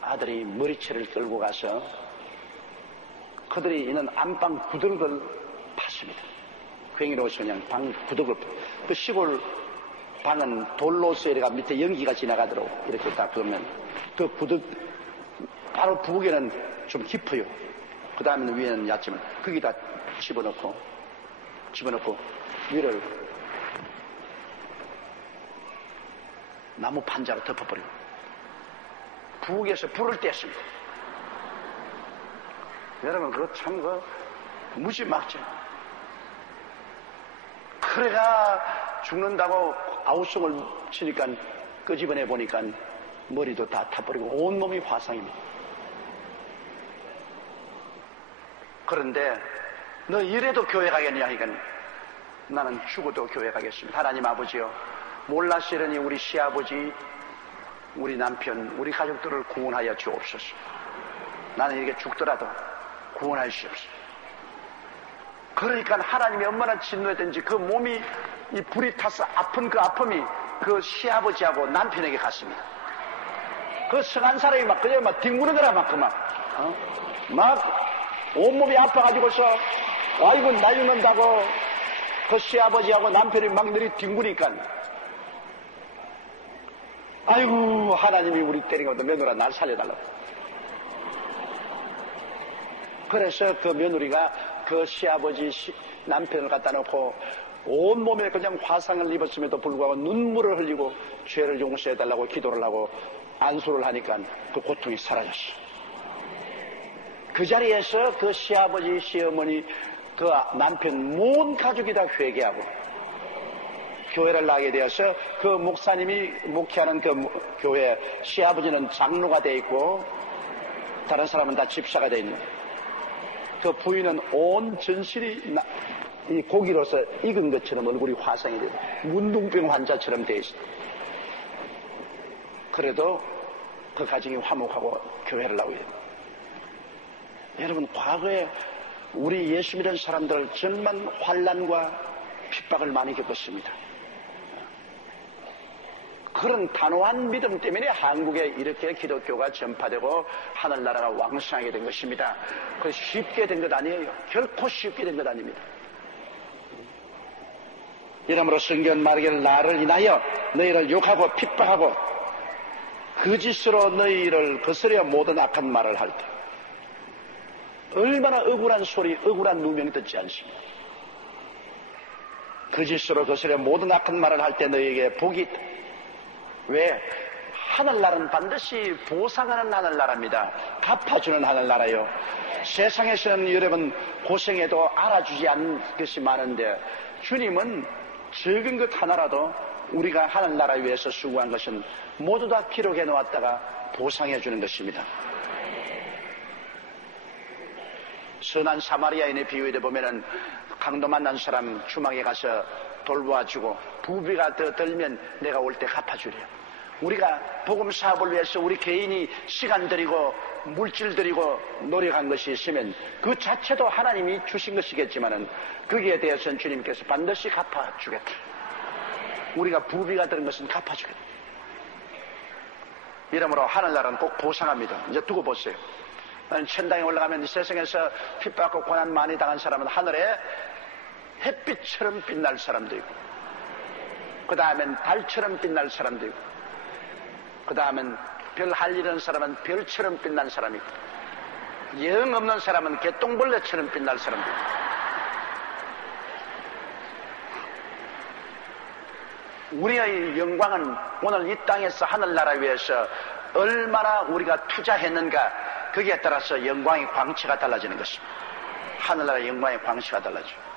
아들이 머리채를 끌고 가서 그들이 있는 안방 구들을 팠습니다. 괭이로 그냥 방 구들을 그 시골 방은 돌로서 이래가 밑에 연기가 지나가도록 이렇게 딱 그러면 그 구들 바로 부엌에는 좀 깊어요. 그 다음에는 위에는 얕지만 거기다 집어넣고 집어넣고 위를 나무 판자로 덮어버리고 부엌에서 불을 뗐습니다. 여러분 그거 참 무지막지. 그래가 죽는다고 아우성을 치니까 끄집어내 보니까 머리도 다 타버리고 온몸이 화상입니다. 그런데 너 이래도 교회 가겠냐 하니까 나는 죽어도 교회 가겠습니다. 하나님 아버지요, 몰라시려니 우리 시아버지, 우리 남편, 우리 가족들을 구원하여 주옵소서. 나는 이렇게 죽더라도 구원하여 주옵소서. 그러니까 하나님이 얼마나 진노했던지 그 몸이 이 불이 타서 아픈 그 아픔이 그 시아버지하고 남편에게 갔습니다. 그 성한 사람이 막 그냥 막 뒹구는 거라 막 온몸이 아파가지고서 아이고 나 죽는다고 그 시아버지하고 남편이 막 뒹구니까 아이고 하나님이 우리 때린 것도 며느라 날 살려달라고. 그래서 그 며느리가 그 시아버지 남편을 갖다 놓고 온몸에 그냥 화상을 입었음에도 불구하고 눈물을 흘리고 죄를 용서해달라고 기도를 하고 안수를 하니까 그 고통이 사라졌어. 그 자리에서 그 시아버지, 시어머니, 그 남편 모든 가족이 다 회개하고 교회를 나가게 되어서 그 목사님이 목회하는 그 교회 시아버지는 장로가 돼 있고 다른 사람은 다 집사가 돼 있는 그 부인은 온 전신이 이 고기로서 익은 것처럼 얼굴이 화상이 되고 문둥병 환자처럼 돼 있어. 그래도 그 가정이 화목하고 교회를 나오게 됩니다. 여러분 과거에 우리 예수 믿는 사람들 정말 환난과 핍박을 많이 겪었습니다. 그런 단호한 믿음 때문에 한국에 이렇게 기독교가 전파되고 하늘나라가 왕성하게 된 것입니다. 그 쉽게 된 것 아니에요. 결코 쉽게 된 것 아닙니다. 이러므로 성경 말하기를 나를 인하여 너희를 욕하고 핍박하고 거짓으로 너희를 거스려 모든 악한 말을 할 때 얼마나 억울한 소리, 억울한 누명이 듣지 않습니까? 거짓으로 거스려 모든 악한 말을 할 때 너희에게 복이 있다. 왜? 하늘나라는 반드시 보상하는 하늘나라입니다. 갚아주는 하늘나라요. 세상에서는 여러분 고생해도 알아주지 않는 것이 많은데 주님은 적은 것 하나라도 우리가 하늘나라 위해서 수고한 것은 모두 다 기록해 놓았다가 보상해 주는 것입니다. 선한 사마리아인의 비유에 보면은 강도 만난 사람 주막에 가서 돌보아주고 부비가 더 들면 내가 올 때 갚아주래요. 우리가 복음 사업을 위해서 우리 개인이 시간 들이고 물질 들이고 노력한 것이 있으면 그 자체도 하나님이 주신 것이겠지만은 거기에 대해서는 주님께서 반드시 갚아주겠다. 우리가 부비가 들은 것은 갚아주겠다. 이러므로 하늘나라는 꼭 보상합니다. 이제 두고 보세요. 천당에 올라가면 이 세상에서 핍박과 고난 많이 당한 사람은 하늘에 햇빛처럼 빛날 사람도 있고 그 다음엔 달처럼 빛날 사람도 있고 그 다음엔 별 할 일 없는 사람은 별처럼 빛난 사람이 있고 영 없는 사람은 개똥벌레처럼 빛날 사람도 있고 우리의 영광은 오늘 이 땅에서 하늘나라 위해서 얼마나 우리가 투자했는가 거기에 따라서 영광의 광채가 달라지는 것입니다. 하늘나라의 영광의 광채가 달라져요.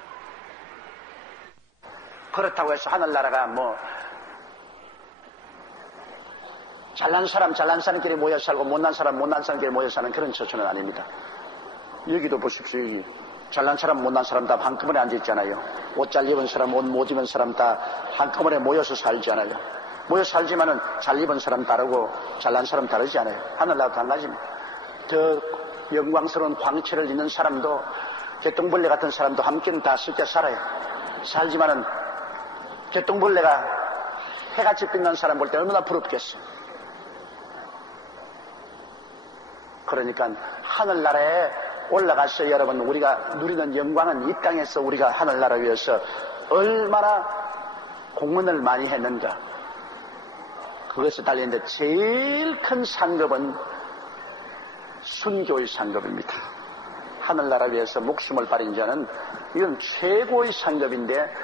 그렇다고 해서 하늘나라가 뭐 잘난 사람끼리 모여 살고 못난 사람끼리 모여 사는 그런 처처는 아닙니다. 여기도 보십시오. 여기 잘난 사람 못난 사람 다 한꺼번에 앉아있잖아요. 옷 잘 입은 사람 옷 못 입은 사람 다 한꺼번에 모여서 살잖아요. 모여 살지만은 잘 입은 사람 다르고 잘난 사람 다르지 않아요. 하늘나라도 한 가지입니다. 더 영광스러운 광채를 입는 사람도 개똥벌레 같은 사람도 함께는 다 쉽게 살아요. 살지만은 개똥벌레가 해같이 빛난 사람 볼 때 얼마나 부럽겠어요. 그러니까 하늘나라에 올라가서 여러분 우리가 누리는 영광은 이 땅에서 우리가 하늘나라 위해서 얼마나 공헌을 많이 했는가 그것에 달리는데 제일 큰 상급은 순교의 상급입니다. 하늘나라 위해서 목숨을 버린 자는 이건 최고의 상급인데,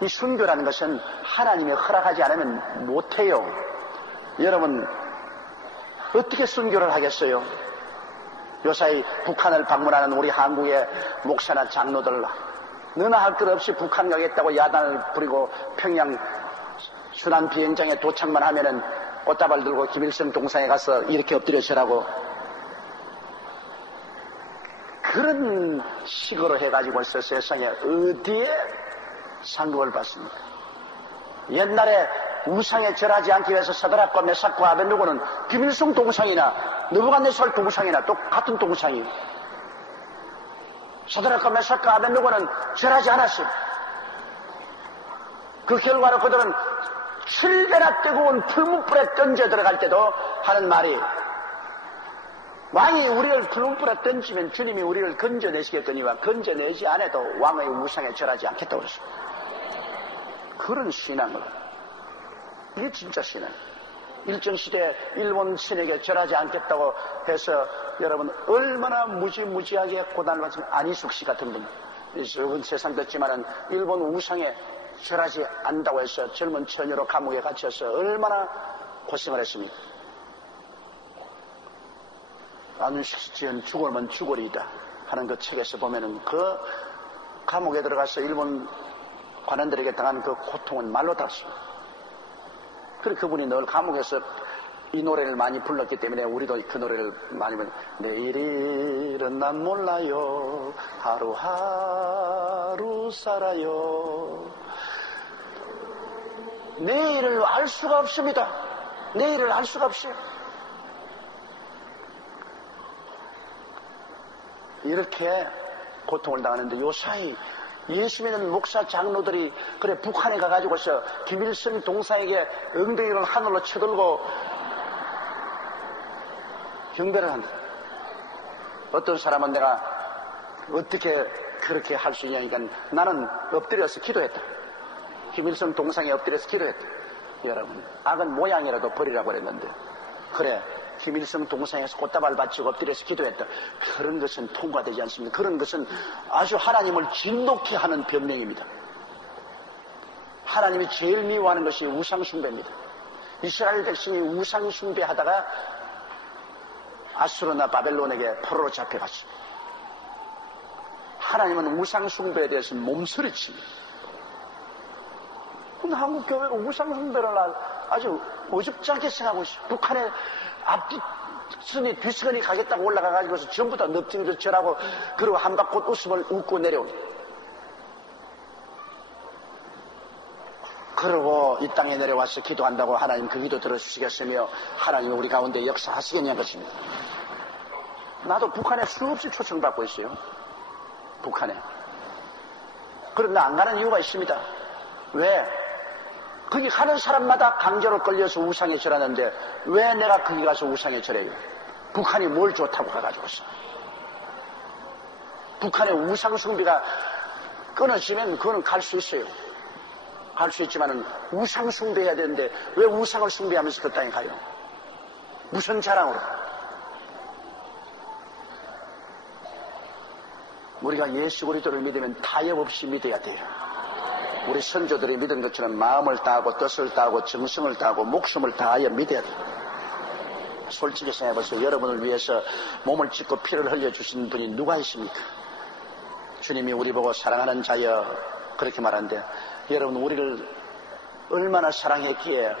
이 순교라는 것은 하나님이 허락하지 않으면 못해요. 여러분 어떻게 순교를 하겠어요? 요사이 북한을 방문하는 우리 한국의 목사나 장로들 너나 할 것 없이 북한 가겠다고 야단을 부리고 평양 순환 비행장에 도착만 하면은 꽃다발 들고 김일성 동상에 가서 이렇게 엎드려 절하고 그런 식으로 해가지고서 세상에 어디에 상급을 받습니까? 옛날에 우상에 절하지 않기 위해서 사드락과 메삭과 아벤누고는 김일성 동상이나 느부갓네살 동상이나 똑같은 동상이에요. 사드락과 메삭과 아벤누고는 절하지 않았어요. 그 결과로 그들은 7배나 뜨거운 풀무불에 던져 들어갈 때도 하는 말이, 왕이 우리를 풀무불에 던지면 주님이 우리를 건져내시겠거니와 건져내지 않아도 왕의 우상에 절하지 않겠다고 그랬습니다. 그런 신앙을, 이게 진짜 신앙. 일전시대 일본 신에게 절하지 않겠다고 해서 여러분 얼마나 무지무지하게 고난을 받지만, 안희숙 씨 같은 분, 적은 세상 듣지만은 일본 우상에 절하지 않는다고 해서 젊은 처녀로 감옥에 갇혀서 얼마나 고생을 했습니까? 안희숙 씨는 죽으면 죽으리이다 하는 그 책에서 보면은 그 감옥에 들어가서 일본 관원들에게 당한 그 고통은 말로 닿습니다. 그리고 그분이 늘 감옥에서 이 노래를 많이 불렀기 때문에 우리도 그 노래를 많이 부르는, 내일은 난 몰라요, 하루하루 살아요. 내일을 알 수가 없습니다. 내일을 알 수가 없어요. 이렇게 고통을 당하는데 요사이 예수 믿는 목사 장로들이 그래 북한에 가가지고서 김일성 동상에게 엉덩이를 하늘로 쳐들고 경배를 한다. 어떤 사람은 내가 어떻게 그렇게 할 수 있냐니까 나는 엎드려서 기도했다. 김일성 동상에 엎드려서 기도했다. 여러분 악은 모양이라도 버리라고 그랬는데, 그래 김일성 동상에서 꽃다발 바치고 엎드려서 기도했다. 그런 것은 통과되지 않습니다. 그런 것은 아주 하나님을 진노케 하는 변명입니다. 하나님이 제일 미워하는 것이 우상숭배입니다. 이스라엘 백성이 우상숭배하다가 아수르나 바벨론에게 포로로 잡혀갔습니다. 하나님은 우상숭배에 대해서 몸서리칩니다. 근데 한국 교회가 우상숭배를 아주 어줍지 않게 생각하고 있어요. 북한에 앞뒤선이 뒤선이 가겠다고 올라가가지고서 전부 다 넙증들 절하고 그리고 한바꽃 웃음을 웃고 내려오고, 그러고 이 땅에 내려와서 기도한다고 하나님 그 기도 들어주시겠으며 하나님 우리 가운데 역사하시겠냐는 것입니다. 나도 북한에 수없이 초청받고 있어요. 북한에. 그런데 안 가는 이유가 있습니다. 왜? 거기 가는 사람마다 강제로 끌려서 우상에 절하는데 왜 내가 거기 가서 우상에 절해요? 북한이 뭘 좋다고 가가지고서. 북한의 우상숭배가 끊어지면 그거는 갈 수 있어요. 갈 수 있지만은 우상숭배해야 되는데 왜 우상을 숭배하면서 그 땅에 가요? 무슨 자랑으로? 우리가 예수 그리스도를 믿으면 타협 없이 믿어야 돼요. 우리 선조들이 믿은 것처럼 마음을 다하고 뜻을 다하고 정성을 다하고 목숨을 다하여 믿어야 돼요. 솔직히 생각해보세요. 여러분을 위해서 몸을 찢고 피를 흘려주신 분이 누가 있습니까? 주님이 우리 보고 사랑하는 자여 그렇게 말하는데, 여러분 우리를 얼마나 사랑했기에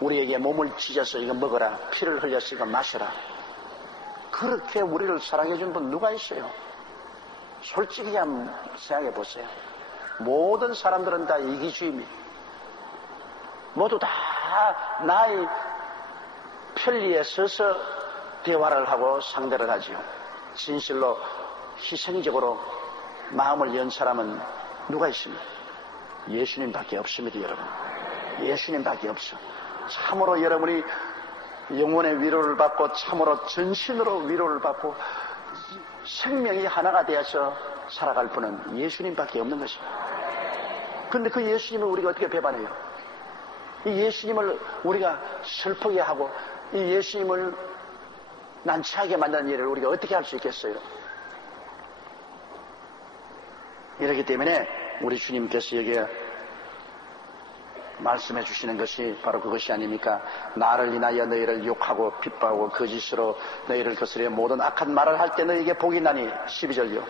우리에게 몸을 찢어서 이거 먹어라, 피를 흘려서 이거 마셔라, 그렇게 우리를 사랑해준 분 누가 있어요? 솔직히 한번 생각해보세요. 모든 사람들은 다 이기주의입니다. 모두 다 나의 편리에 서서 대화를 하고 상대를 하지요. 진실로 희생적으로 마음을 연 사람은 누가 있습니까? 예수님밖에 없습니다. 여러분, 예수님밖에 없어. 참으로 여러분이 영혼의 위로를 받고 참으로 전신으로 위로를 받고 생명이 하나가 되어서 살아갈 분은 예수님밖에 없는 것입니다. 그런데 그 예수님을 우리가 어떻게 배반해요? 이 예수님을 우리가 슬프게 하고 이 예수님을 난처하게 만드는 일을 우리가 어떻게 할 수 있겠어요? 이렇기 때문에 우리 주님께서 여기에 말씀해 주시는 것이 바로 그것이 아닙니까? 나를 인하여 너희를 유혹하고 핍박하고 거짓으로 너희를 거스려 모든 악한 말을 할 때 너희에게 복이 나니 12절요.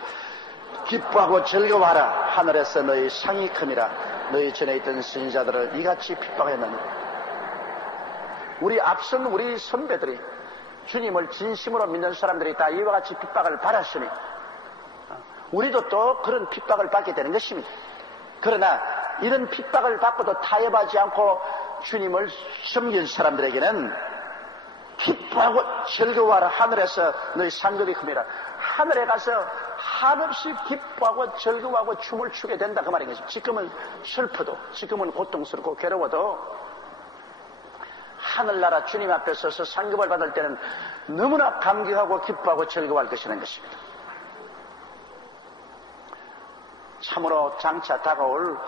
기뻐하고 즐거워하라. 하늘에서 너희 상이 큼이라. 너희 전에 있던 선지자들을 이같이 핍박했느니. 우리 앞선 우리 선배들이 주님을 진심으로 믿는 사람들이 다 이와 같이 핍박을 받았으니 우리도 또 그런 핍박을 받게 되는 것입니다. 그러나 이런 핍박을 받고도 타협하지 않고 주님을 섬긴 사람들에게는 기뻐하고 즐거워하라. 하늘에서 너희 상급이 큼이라. 하늘에 가서 한없이 기뻐하고 즐거워하고 춤을 추게 된다 그 말인 거죠. 지금은 슬퍼도, 지금은 고통스럽고 괴로워도 하늘나라 주님 앞에 서서 상급을 받을 때는 너무나 감격하고 기뻐하고 즐거워할 것이라는 것입니다. 참으로 장차 다가올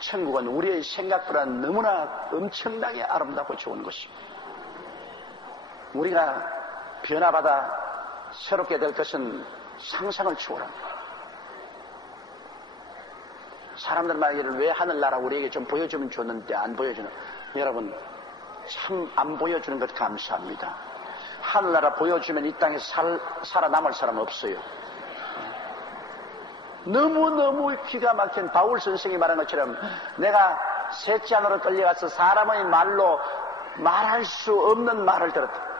천국은 우리의 생각보다 너무나 엄청나게 아름답고 좋은 것입니다. 우리가 변화받아 새롭게 될 것은 상상을 초월합니다. 사람들 말하기를 왜 하늘나라 우리에게 좀 보여주면 좋는데 안 보여주는, 여러분 참 안 보여주는 것 감사합니다. 하늘나라 보여주면 이 땅에 살아남을 사람 없어요. 너무너무 기가 막힌 바울 선생이 말한 것처럼 내가 셋째 안으로 끌려가서 사람의 말로 말할 수 없는 말을 들었다.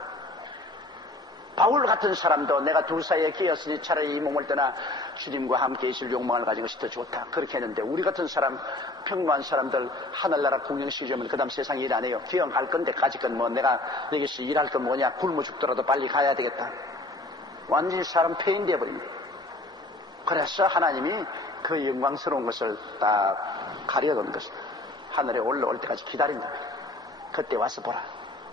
바울 같은 사람도 내가 둘 사이에 끼었으니 차라리 이 몸을 떠나 주님과 함께 있을 욕망을 가진 것이 더 좋다. 그렇게 했는데 우리 같은 사람, 평범한 사람들 하늘나라 공영시켜주면 그 다음 세상에 일 안 해요. 기왕 갈 건데 가질 건 뭐 내가 여기서 일할 건 뭐냐. 굶어 죽더라도 빨리 가야 되겠다. 완전히 사람 폐인되어 버립니다. 그래서 하나님이 그 영광스러운 것을 딱 가려둔 것이다. 하늘에 올라올 때까지 기다린다. 그때 와서 보라.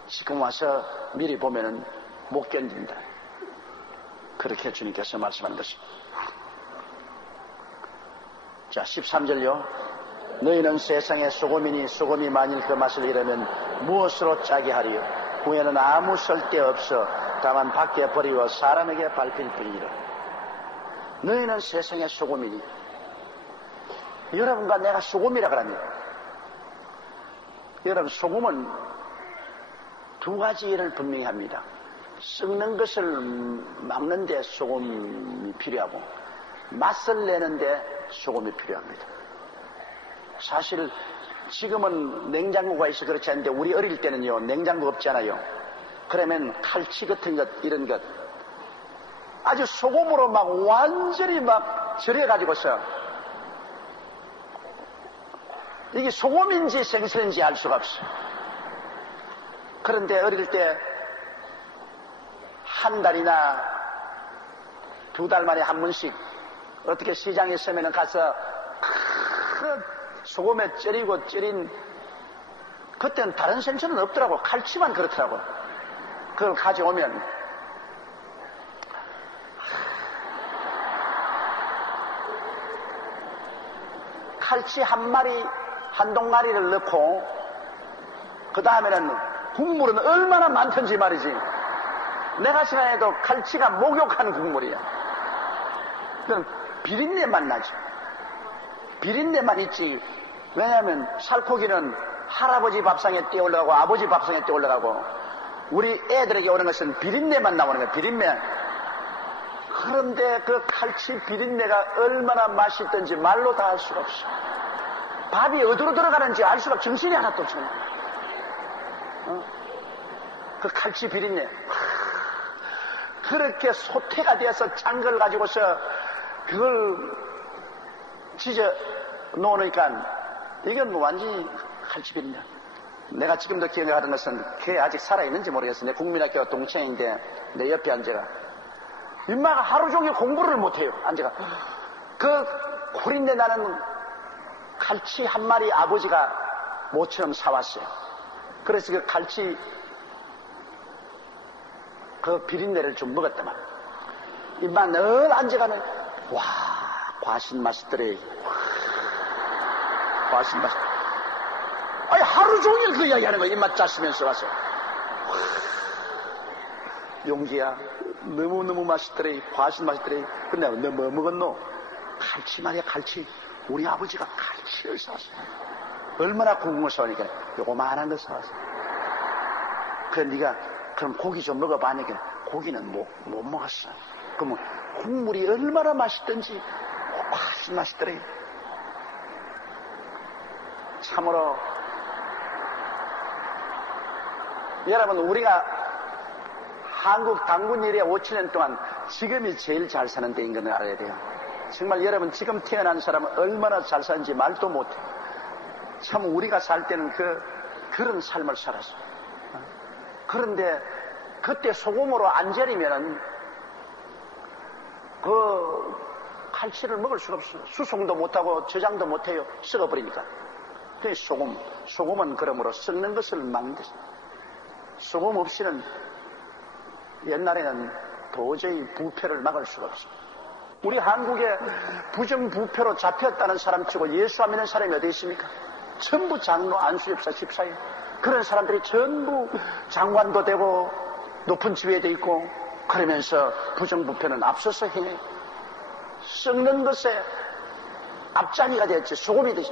지금 와서 미리 보면은 못 견딘다. 그렇게 주님께서 말씀한 것입니다. 자, 13절요. 너희는 세상의 소금이니 소금이 만일 그 맛을 잃으면 무엇으로 짜게 하리요. 후에는 아무 쓸데없어 다만 밖에 버리고 사람에게 밟힐 뿐이라. 너희는 세상의 소금이니. 여러분과 내가 소금이라 그럽니다. 여러분, 소금은 두 가지 일을 분명히 합니다. 썩는 것을 막는데 소금이 필요하고 맛을 내는데 소금이 필요합니다. 사실 지금은 냉장고가 있어 그렇지 않은데 우리 어릴 때는요 냉장고 없잖아요. 그러면 칼치 같은 것 이런 것 아주 소금으로 막 완전히 막 절여가지고서 이게 소금인지 생선인지 알 수가 없어요. 그런데 어릴 때 한 달이나 두 달 만에 한 번씩 어떻게 시장에 서면은 가서 큰 소금에 쪄린 그때는 다른 생선은 없더라고. 칼치만 그렇더라고. 그걸 가져오면 칼치 한 마리 한 동마리를 넣고 그 다음에는 국물은 얼마나 많던지 말이지. 내가 생각해도 칼치가 목욕하는 국물이야. 그건 비린내만 나지. 비린내만 있지. 왜냐하면 살코기는 할아버지 밥상에 떼올라가고 아버지 밥상에 떼올라가고 우리 애들에게 오는 것은 비린내만 나오는 거야. 비린내. 그런데 그 칼치 비린내가 얼마나 맛있던지 말로 다 알 수가 없어. 밥이 어디로 들어가는지 알 수가 없어. 정신이 하나도 없어. 그 칼치 비린내. 그렇게 소태가 되어서 짠 걸 가지고서 그걸 찢어 놓으니까 이건 완전히 칼치 비린내. 내가 지금도 기억하는 것은 걔 아직 살아있는지 모르겠어. 내 국민학교 동창인데 내 옆에 앉아가. 인마가 하루 종일 공부를 못해요. 앉아가. 그 고린내 나는 칼치 한 마리 아버지가 모처럼 사왔어요. 그래서 그 칼치 그 비린내를 좀 먹었더만. 인마 늘 앉아가는 와 과신 맛있더래. 과신 맛있. 아니 하루 종일 그 이야기하는 거야. 입맛 짜시면서 와서. 용기야 너무너무 맛있더래. 과신 맛있더래. 근데 너 뭐 먹었노? 갈치 말이야, 갈치. 우리 아버지가 갈치를 사왔어요. 얼마나 궁금을 사오니까 요거만한 거 사왔어요. 그래, 네가 그럼 고기 좀 먹어봐니까 고기는 못 먹었어. 그러면 국물이 얼마나 맛있던지 훨씬 맛있더래요. 참으로 여러분, 우리가 한국 당군 이래 5,000년 동안 지금이 제일 잘 사는 데인 걸 알아야 돼요. 정말 여러분, 지금 태어난 사람은 얼마나 잘 사는지 말도 못해. 참 우리가 살 때는 그런 삶을 살았어요. 그런데 그때 소금으로 안 절이면은 칼치를 먹을 수가 없어요. 수송도 못하고 저장도 못해요. 썩어버리니까. 그 소금은 그러므로 썩는 것을 막는 것입니다. 소금 없이는 옛날에는 도저히 부패를 막을 수가 없습니다. 우리 한국에 부정부패로 잡혔다는 사람 치고 예수 안 믿는 사람이 어디 있습니까? 전부 장로, 안수협사, 집사예요. 그런 사람들이 전부 장관도 되고 높은 지위에도 있고 그러면서 부정부패는 앞서서 행해요. 썩는 것에 앞장이가 됐지 소금이 되지.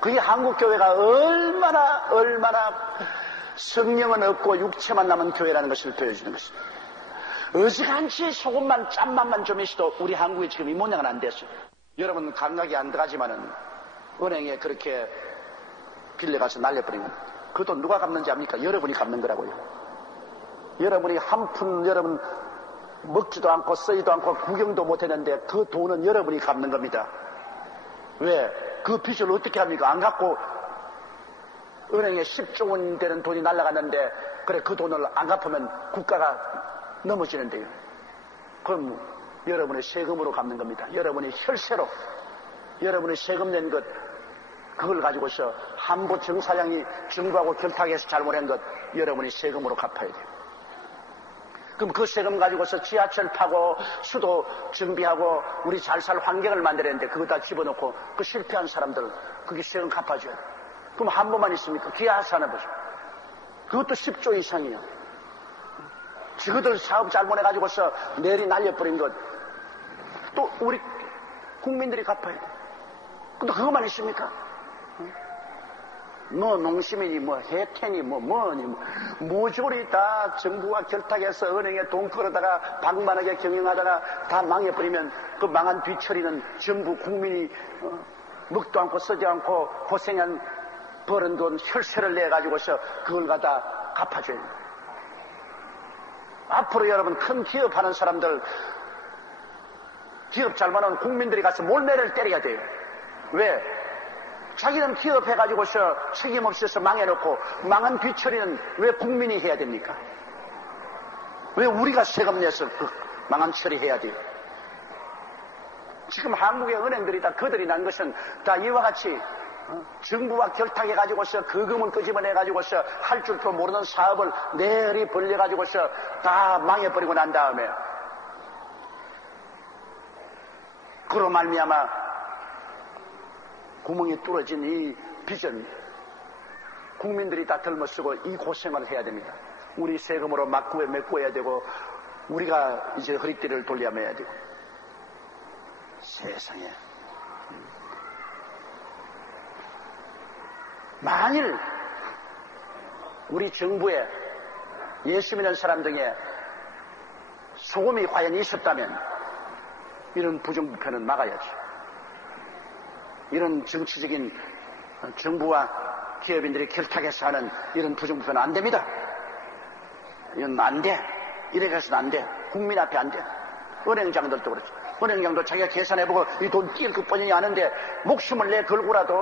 그게 한국교회가 얼마나 성령은 없고 육체만 남은 교회라는 것을 보여주는 것입니다. 어지간치 소금만 짠맛만 좀 있어도 우리 한국이 지금 이 모양은 안 됐어요. 여러분 감각이 안 들어가지만은 은행에 그렇게 빌려가서 날려버리면 그 돈 누가 갚는지 압니까? 여러분이 갚는 거라고요. 여러분이 한 푼 여러분 먹지도 않고 쓰지도 않고 구경도 못했는데 그 돈은 여러분이 갚는 겁니다. 왜? 그 빚을 어떻게 합니까? 안 갚고 은행에 10조 원 되는 돈이 날아갔는데 그래 그 돈을 안 갚으면 국가가 넘어지는데요. 그럼 여러분의 세금으로 갚는 겁니다. 여러분이 혈세로 여러분의 세금 낸 것 그걸 가지고서 한부 정사장이 정부하고 결탁해서 잘못한 것 여러분이 세금으로 갚아야 돼요. 그럼 그 세금 가지고서 지하철 파고 수도 정비하고 우리 잘 살 환경을 만들었는데 그거 다 집어넣고 그 실패한 사람들 그게 세금 갚아줘요. 그럼 한 번만 있습니까? 기아사나 보죠. 그것도 10조 이상이에요. 지그들 사업 잘못해가지고서 내리 날려버린 것 또 우리 국민들이 갚아야 돼. 근데 그것만 있습니까? 농심이니 해태니 뭐니 모조리 다 정부가 결탁해서 은행에 돈 끌어다가 방만하게 경영하다가 다 망해버리면 그 망한 뒤처리는 전부 국민이 먹도 않고 쓰지 않고 고생한 벌은 돈 혈세를 내가지고서 그걸 갖다 갚아줘야 돼요. 앞으로 여러분 큰 기업하는 사람들 기업 잘못하면 국민들이 가서 몰매를 때려야 돼요. 왜? 자기는 기업해가지고서 책임없어서 망해놓고 망한 뒤처리는 왜 국민이 해야 됩니까? 왜 우리가 세금 내서 그 망한 처리해야 돼요? 지금 한국의 은행들이 다 거들이 난 것은 다 이와 같이 정부와 결탁해가지고서 거금을 끄집어내가지고서 할 줄도 모르는 사업을 내리 벌려가지고서 다 망해버리고 난 다음에 그로 말미암아 구멍이 뚫어진 이 빚은 국민들이 다 덜머쓰고 이 고생을 해야 됩니다. 우리 세금으로 메꿔야 되고 우리가 이제 허리띠를 돌려매야 되고 세상에 만일 우리 정부에 예수 믿는 사람 중에 소금이 과연 있었다면 이런 부정부패는 막아야죠. 이런 정치적인 정부와 기업인들이 결탁해서 하는 이런 부정부패는 안 됩니다. 이건 안 돼. 이렇게 해서는 안 돼. 국민 앞에 안 돼. 은행장들도 그렇죠. 은행장도 자기가 계산해보고 이 돈 뛸 것뿐이니 아는데 목숨을 내 걸고라도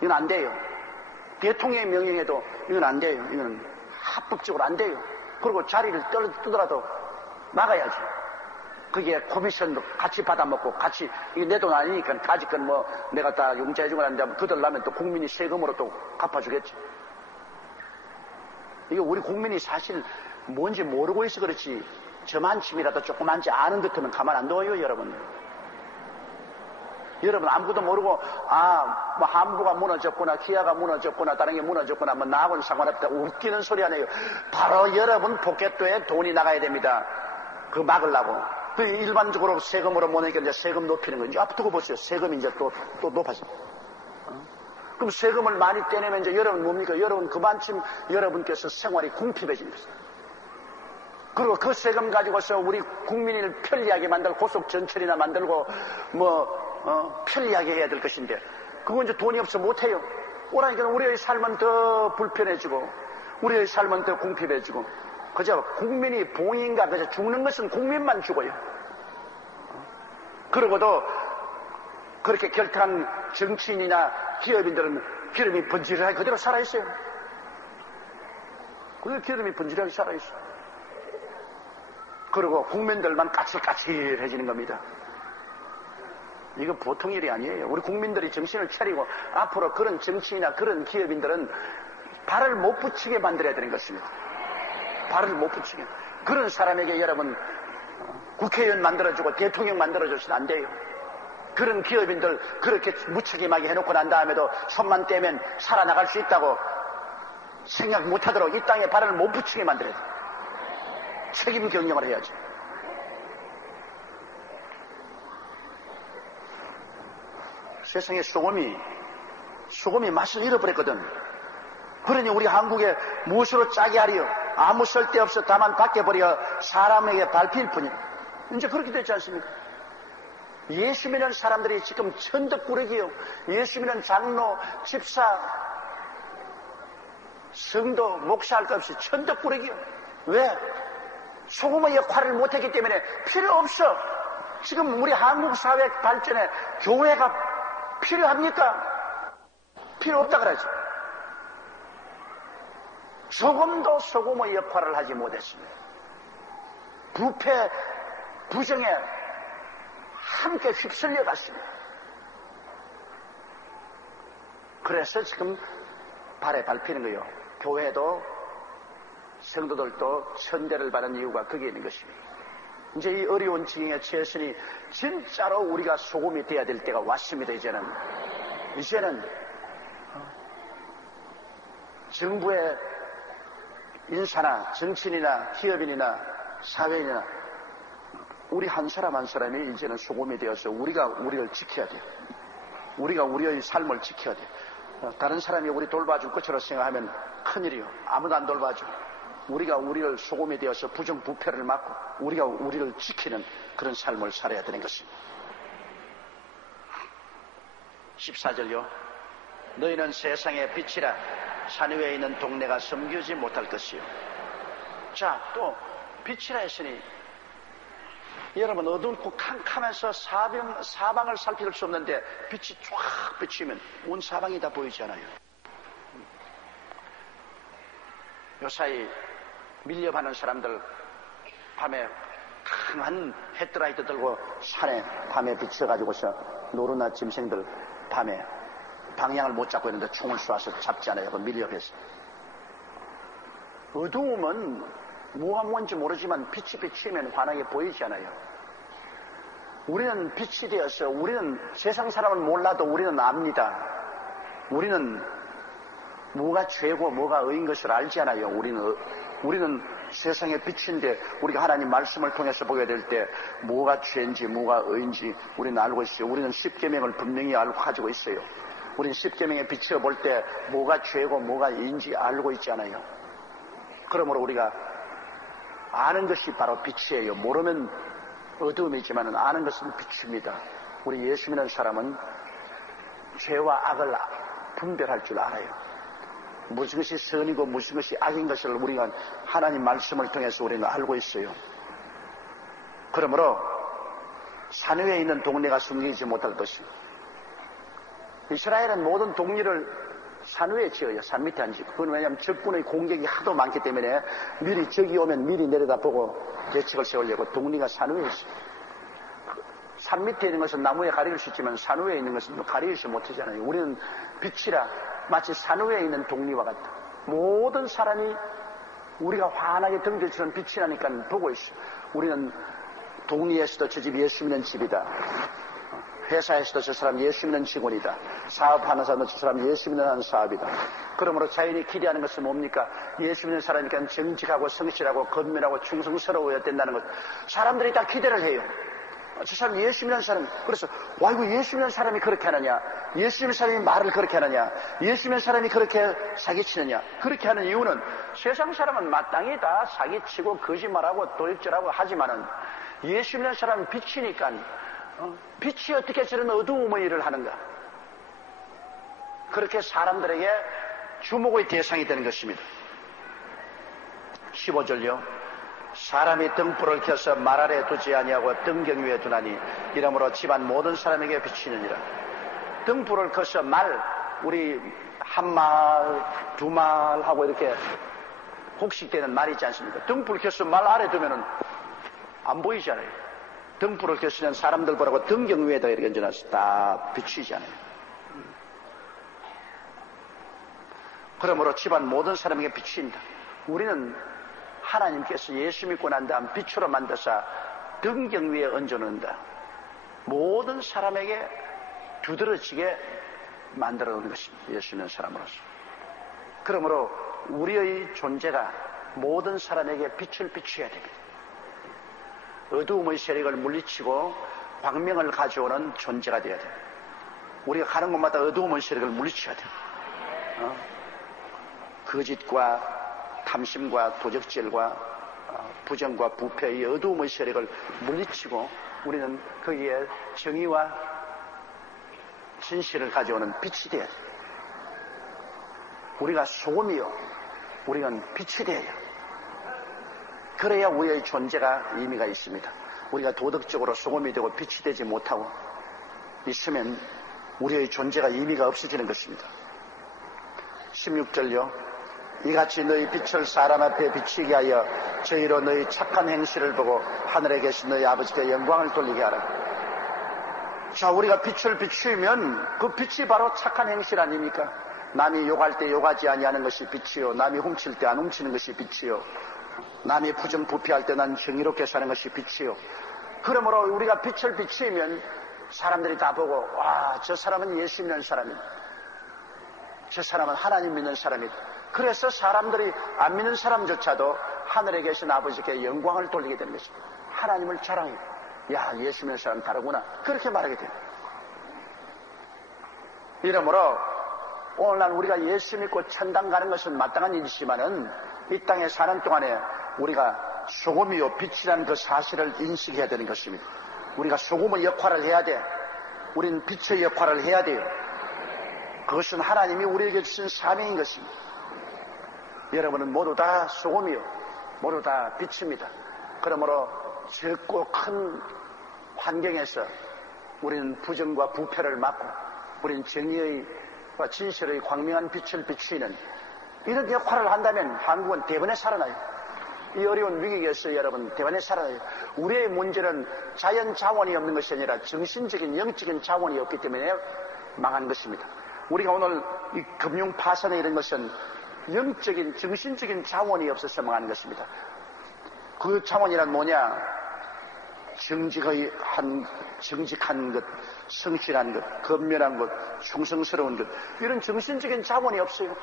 이건 안 돼요. 대통령의 명령에도 이건 안 돼요. 이건 합법적으로 안 돼요. 그리고 자리를 뜨더라도 막아야죠. 그게 코미션도 같이 받아먹고 같이 이게 내 돈 아니니까 가지건 내가 다 용자해주고 하는데 그들 나면 또 국민이 세금으로 또 갚아주겠지. 이게 우리 국민이 사실 뭔지 모르고 있어 그렇지 저만침이라도 조그만지 아는 듯하면 가만 안 둬요. 여러분 아무것도 모르고 한부가 무너졌구나 기아가 무너졌구나 다른 게 무너졌구나 나하고는 상관없다 웃기는 소리 아니에요. 바로 여러분 포켓도에 돈이 나가야 됩니다. 그거 막으려고 그 일반적으로 세금으로 못 내니까 이제 세금 높이는 거. 이제 앞 두고 보세요. 세금이 이제 또 높아져. 그럼 세금을 많이 떼내면 이제 여러분 뭡니까? 여러분 그만큼 여러분께서 생활이 궁핍해진 거죠. 그리고 그 세금 가지고서 우리 국민을 편리하게 만들고 고속전철이나 만들고 편리하게 해야 될 것인데 그건 이제 돈이 없어 못해요. 오라니까 우리의 삶은 더 불편해지고 우리의 삶은 더 궁핍해지고 그저 국민이 봉인가 그저 죽는 것은 국민만 죽어요. 그러고도 그렇게 결탁한 정치인이나 기업인들은 기름이 번지르하게 그대로 살아있어요. 그래서 기름이 번지르하게 살아있어요. 그리고 국민들만 까칠까칠해지는 겁니다. 이거 보통 일이 아니에요. 우리 국민들이 정신을 차리고 앞으로 그런 정치인이나 그런 기업인들은 발을 못 붙이게 만들어야 되는 것입니다. 발을 못 붙이게. 그런 사람에게 여러분 국회의원 만들어주고 대통령 만들어줘서는 안 돼요. 그런 기업인들 그렇게 무책임하게 해놓고 난 다음에도 손만 떼면 살아나갈 수 있다고 생각 못하도록 이 땅에 발을 못 붙이게 만들어야 돼요. 책임 경영을 해야죠. 세상에 소금이 맛을 잃어버렸거든. 그러니 우리 한국에 무엇으로 짜게 하리요? 아무 쓸데없어 다만 밖에버려 사람에게 밟힐 뿐이야. 이제 그렇게 됐지 않습니까? 예수 믿는 사람들이 지금 천덕꾸러기요. 예수 믿는 장로, 집사, 성도, 목사할 것 없이 천덕꾸러기요. 왜? 소금의 역할을 못했기 때문에 필요 없어. 지금 우리 한국 사회 발전에 교회가 필요합니까? 필요 없다 그러죠. 소금도 소금의 역할을 하지 못했습니다. 부패, 부정에 함께 휩쓸려 갔습니다. 그래서 지금 발에 밟히는 거예요. 교회도 성도들도 천대를 받은 이유가 거기에 있는 것입니다. 이제 이 어려운 지경에 처했으니 진짜로 우리가 소금이 돼야 될 때가 왔습니다. 이제는 정부의 인사나 정치인이나 기업인이나 사회인이나 우리 한 사람 한 사람이 이제는 소금이 되어서 우리가 우리를 지켜야 돼요. 우리가 우리의 삶을 지켜야 돼요. 다른 사람이 우리 돌봐줄 것처럼 생각하면 큰일이요. 아무도 안 돌봐줘. 우리가 우리를 소금이 되어서 부정부패를 막고 우리가 우리를 지키는 그런 삶을 살아야 되는 것입니다. 14절요. 너희는 세상의 빛이라 산 위에 있는 동네가 섬기지 못할 것이요. 자, 또 빛이라 했으니 여러분 어둡고 캄캄해서 사방을 살필 수 없는데 빛이 쫙 비치면 온 사방이 다 보이지 않아요. 요사이 밀렵하는 사람들 밤에 강한 헤드라이트 들고 산에 밤에 비춰가지고서 노루나 짐승들 밤에 방향을 못 잡고 있는데 총을 쏘아서 잡지 않아요. 밀렵해서. 어두움은 뭐가 뭔지 모르지만 빛이 비치면 환하게 보이지 않아요. 우리는 빛이 되어서 우리는 세상 사람을 몰라도 우리는 압니다. 우리는 뭐가 죄고 뭐가 의인 것을 알지 않아요. 우리는 세상의 빛인데 우리가 하나님 말씀을 통해서 보게 될 때 뭐가 죄인지 뭐가 의인지 우리는 알고 있어요. 우리는 십계명을 분명히 알고 가지고 있어요. 우리는 십계명에 비춰볼 때 뭐가 죄고 뭐가 의인지 알고 있지 않아요. 그러므로 우리가 아는 것이 바로 빛이에요. 모르면 어두움이지만 아는 것은 빛입니다. 우리 예수 믿는 사람은 죄와 악을 분별할 줄 알아요. 무슨 것이 선이고 무슨 것이 악인 것을 우리가 하나님 말씀을 통해서 우리는 알고 있어요. 그러므로 산 위에 있는 동네가 숨기지 못할 것입니다. 이스라엘은 모든 동리를 산 위에 지어요. 산 밑에 안 지고. 그건 왜냐하면 적군의 공격이 하도 많기 때문에 미리 적이 오면 미리 내려다보고 대책을 세우려고 동리가 산 위에 있어요. 산 밑에 있는 것은 나무에 가릴 수 있지만 산 위에 있는 것은 가리지 못하잖아요. 우리는 빛이라 마치 산 위에 있는 동리와 같다. 모든 사람이 우리가 환하게 등들처럼 빛이 나니까 보고 있어요. 우리는 동리에서도 저 집 예수 믿는 집이다. 회사에서도 저 사람 예수 믿는 직원이다. 사업하는 사람도 저 사람 예수 믿는 하는 사업이다. 그러므로 자연이 기대하는 것은 뭡니까? 예수 믿는 사람이니까 정직하고 성실하고 건면하고 충성스러워야 된다는 것. 사람들이 다 기대를 해요. 저 사람 예수 믿는 사람. 그래서 와 이거 예수 믿는 사람이 그렇게 하느냐? 예수 믿는 사람이 말을 그렇게 하느냐? 예수 믿는 사람이 그렇게 사기치느냐? 그렇게 하는 이유는 세상 사람은 마땅히 다 사기치고 거짓말하고 도둑질하고 하지만은 예수 믿는 사람은 빛이니까 빛이 어떻게 저런 어두움의 일을 하는가? 그렇게 사람들에게 주목의 대상이 되는 것입니다. 15절요. 사람이 등불을 켜서 말 아래 두지 아니하고 등경 위에 두나니 이러므로 집안 모든 사람에게 비치느니라. 등불을 켜서 우리 한 말, 두 말 하고 이렇게 곡식되는 말이 있지 않습니까? 등불 켜서 말 아래 두면은 안 보이잖아요. 등불을 켰으면 사람들 보라고 등경 위에다 이렇게 얹어놔서 다 비추잖아요. 그러므로 집안 모든 사람에게 비추인다. 우리는 하나님께서 예수 믿고 난 다음 빛으로 만드사 등경 위에 얹어놓는다. 모든 사람에게 두드러지게 만들어 놓은 것입니다. 예수 믿는 사람으로서. 그러므로 우리의 존재가 모든 사람에게 빛을 비추어야 됩니다. 어두움의 세력을 물리치고 광명을 가져오는 존재가 되어야 돼요. 우리가 가는 곳마다 어두움의 세력을 물리쳐야 돼요. 거짓과 탐심과 도적질과 부정과 부패의 어두움의 세력을 물리치고 우리는 거기에 정의와 진실을 가져오는 빛이 되어야 돼요. 우리가 소금이요. 우리는 빛이 되어야 돼요. 그래야 우리의 존재가 의미가 있습니다. 우리가 도덕적으로 소금이 되고 빛이 되지 못하고 있으면 우리의 존재가 의미가 없어지는 것입니다. 16절요. 이같이 너희 빛을 사람 앞에 비치게 하여 저희로 너희 착한 행실을 보고 하늘에 계신 너희 아버지께 영광을 돌리게 하라. 자, 우리가 빛을 비추면 그 빛이 바로 착한 행실 아닙니까? 남이 욕할 때 욕하지 아니하는 것이 빛이요, 남이 훔칠 때 안 훔치는 것이 빛이요, 남이 부정부패할 때 난 정의롭게 사는 것이 빛이요. 그러므로 우리가 빛을 비추면 사람들이 다 보고 와, 저 사람은 예수 믿는 사람이다. 저 사람은 하나님 믿는 사람이다. 그래서 사람들이 안 믿는 사람조차도 하늘에 계신 아버지께 영광을 돌리게 되는 것입니다. 하나님을 자랑해. 야, 예수 믿는 사람 다르구나. 그렇게 말하게 돼요. 이러므로 오늘날 우리가 예수 믿고 천당 가는 것은 마땅한 일이지만은 이 땅에 사는 동안에 우리가 소금이요 빛이라는 그 사실을 인식해야 되는 것입니다. 우리가 소금의 역할을 해야 돼. 우리는 빛의 역할을 해야 돼요. 그것은 하나님이 우리에게 주신 사명인 것입니다. 여러분은 모두 다 소금이요, 모두 다 빛입니다. 그러므로 적고 큰 환경에서 우리는 부정과 부패를 막고 우리는 정의의 진실의 광명한 빛을 비추는 이런 역할을 한다면 한국은 대번에 살아나요. 이 어려운 위기에서 여러분 대번에 살아나요. 우리의 문제는 자연 자원이 없는 것이 아니라 정신적인 영적인 자원이 없기 때문에 망한 것입니다. 우리가 오늘 이 금융 파산에 이런 것은 영적인 정신적인 자원이 없어서 망하는 것입니다. 그 자원이란 뭐냐? 정직한 것, 성실한 것, 건면한 것, 충성스러운 것, 이런 정신적인 자원이 없어요.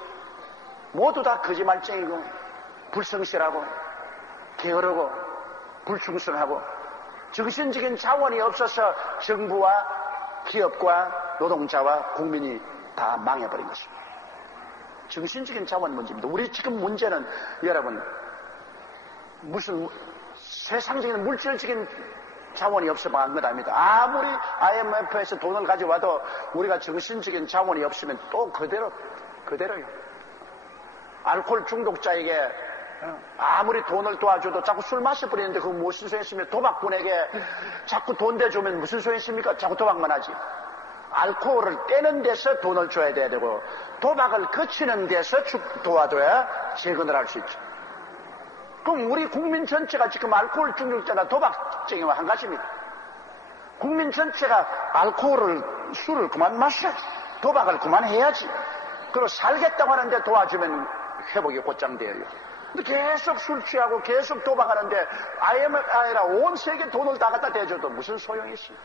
모두 다 거짓말쟁이고 불성실하고 게으르고 불충성하고 정신적인 자원이 없어서 정부와 기업과 노동자와 국민이 다 망해버린 것입니다. 정신적인 자원이 문제입니다. 우리 지금 문제는 여러분 무슨 세상적인 물질적인 자원이 없어 망한 것 아닙니다. 아무리 IMF에서 돈을 가져와도 우리가 정신적인 자원이 없으면 또 그대로요. 알코올 중독자에게 아무리 돈을 도와줘도 자꾸 술 마셔버리는데 그거 무슨 소용 있습니까? 도박꾼에게 자꾸 돈 대주면 무슨 소용 있습니까? 자꾸 도박만 하지. 알코올을 떼는 데서 돈을 줘야 되고 도박을 거치는 데서 도와줘야 재건을 할 수 있죠. 그럼 우리 국민 전체가 지금 알코올 중독자나 도박쟁이와 한 가지입니다. 국민 전체가 술을 그만 마셔야지. 도박을 그만해야지. 그리고 살겠다고 하는데 도와주면 회복이 곧장돼요. 근데 계속 술 취하고 계속 도박하는데 IMF 아니라 온 세계 돈을 다 갖다 대줘도 무슨 소용이 있어요.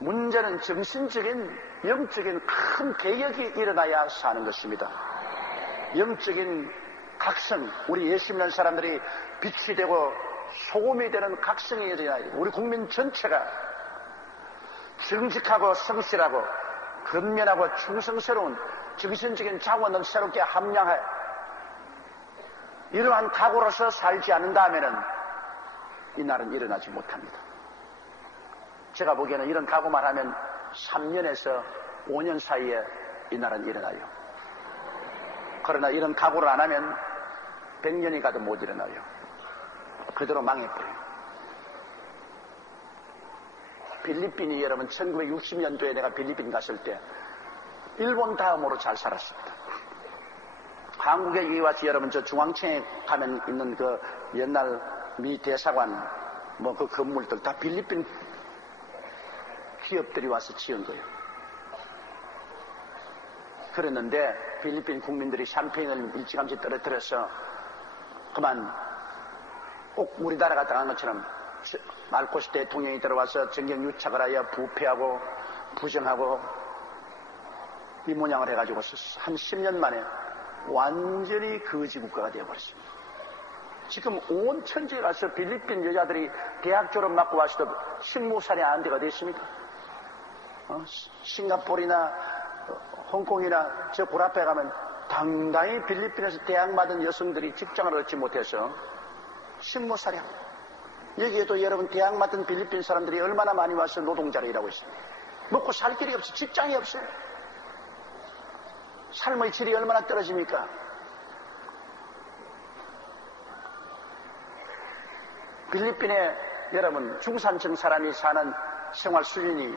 문제는 정신적인, 영적인 큰 개혁이 일어나야 사는 것입니다. 영적인 각성, 우리 예수 믿는 사람들이 빛이 되고 소금이 되는 각성이 일어나야 돼요. 우리 국민 전체가 정직하고 성실하고 근면하고 충성스러운 정신적인 자원을 새롭게 함양해 이러한 각오로서 살지 않는다면은 이 날은 일어나지 못합니다. 제가 보기에는 이런 각오만 하면 3년에서 5년 사이에 이 날은 일어나요. 그러나 이런 각오를 안 하면 100년이 가도 못 일어나요. 그대로 망해버려요. 필리핀이 여러분 1960년도에 내가 필리핀 갔을 때 일본 다음으로 잘 살았습니다. 한국에 여기 와서 여러분 저 중앙청에 가면 있는 그 옛날 미 대사관 뭐 그 건물들 다 필리핀 기업들이 와서 지은 거예요. 그랬는데 필리핀 국민들이 샴페인을 일찌감치 떨어뜨려서 그만 꼭 우리나라가 당한 것처럼 말코스 대통령이 들어와서 정경 유착을 하여 부패하고 부정하고 이 모양을 해가지고 한 10년 만에 완전히 거지 국가가 되어버렸습니다. 지금 온 천지에 가서 필리핀 여자들이 대학 졸업 맞고 와서도 식모살이 안 돼가 됐습니다. 싱가포르나 홍콩이나 저 볼 앞에 가면 당당히 필리핀에서 대학 맞은 여성들이 직장을 얻지 못해서 식모살이 합니다. 여기에도 여러분 대학 맞은 필리핀 사람들이 얼마나 많이 와서 노동자로 일하고 있습니다. 먹고 살 길이 없어, 직장이 없어요. 삶의 질이 얼마나 떨어집니까? 필리핀에 여러분 중산층 사람이 사는 생활 수준이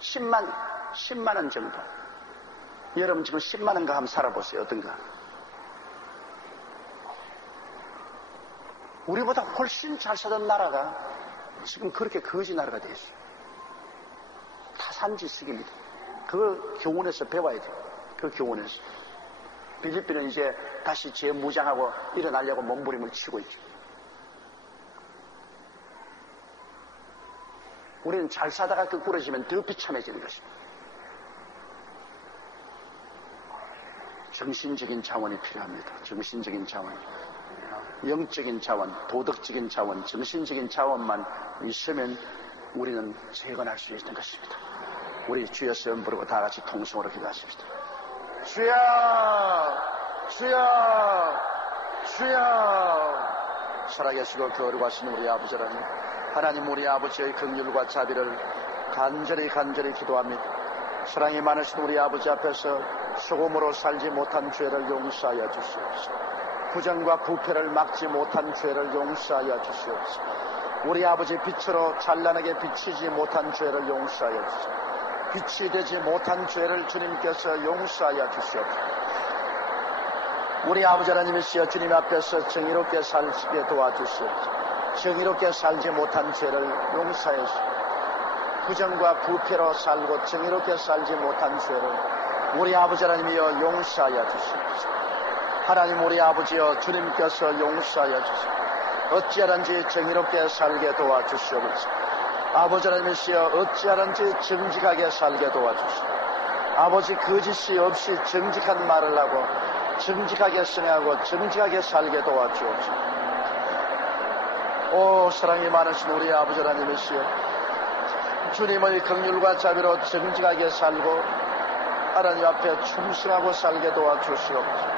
10만 원 정도. 여러분 지금 10만 원가 한번 살아보세요. 어떤가? 우리보다 훨씬 잘 사던 나라가 지금 그렇게 거지 나라가 되어 있어요. 타산지식입니다. 그 교훈에서 배워야 돼요. 그 교훈에서. 필리핀은 이제 다시 재무장하고 일어나려고 몸부림을 치고 있죠. 우리는 잘 사다가 거꾸러지면 더 비참해지는 것입니다. 정신적인 자원이 필요합니다. 정신적인 자원. 영적인 자원, 도덕적인 자원, 정신적인 자원만 있으면 우리는 재건할 수 있는 것입니다. 우리 주여 시험 부르고 다 같이 통성으로 기도하십시다. 주여, 주여, 주여. 살아계시고 거룩하신 우리 아버지 하나님, 하나님 우리 아버지의 긍휼과 자비를 간절히 기도합니다. 사랑이 많으신 우리 아버지 앞에서 소금으로 살지 못한 죄를 용서하여 주시옵소서. 부정과 부패를 막지 못한 죄를 용서하여 주시옵소서. 우리 아버지 빛으로 찬란하게 비치지 못한 죄를 용서하여 주시옵소서. 빛이 되지 못한 죄를 주님께서 용서하여 주시옵소서. 우리 아버지 하나님이시여 주님 앞에서 정의롭게 살게 도와주시옵소서. 정의롭게 살지 못한 죄를 용서해 주시옵소서. 부정과 부패로 살고 정의롭게 살지 못한 죄를 우리 아버지 하나님이여 용서하여 주시옵소서. 하나님 우리 아버지여 주님께서 용서하여 주시옵소서. 어찌하든지 정의롭게 살게 도와주시옵소서. 아버지 하나님이시여 어찌하든지 정직하게 살게 도와주시옵소서. 아버지 거짓이 없이 정직한 말을 하고 정직하게 생각하고 정직하게 살게 도와주옵소서. 오 사랑이 많으신 우리 아버지 하나님이시여 주님의 긍휼과 자비로 정직하게 살고 하나님 앞에 충성하고 살게 도와주시옵소서.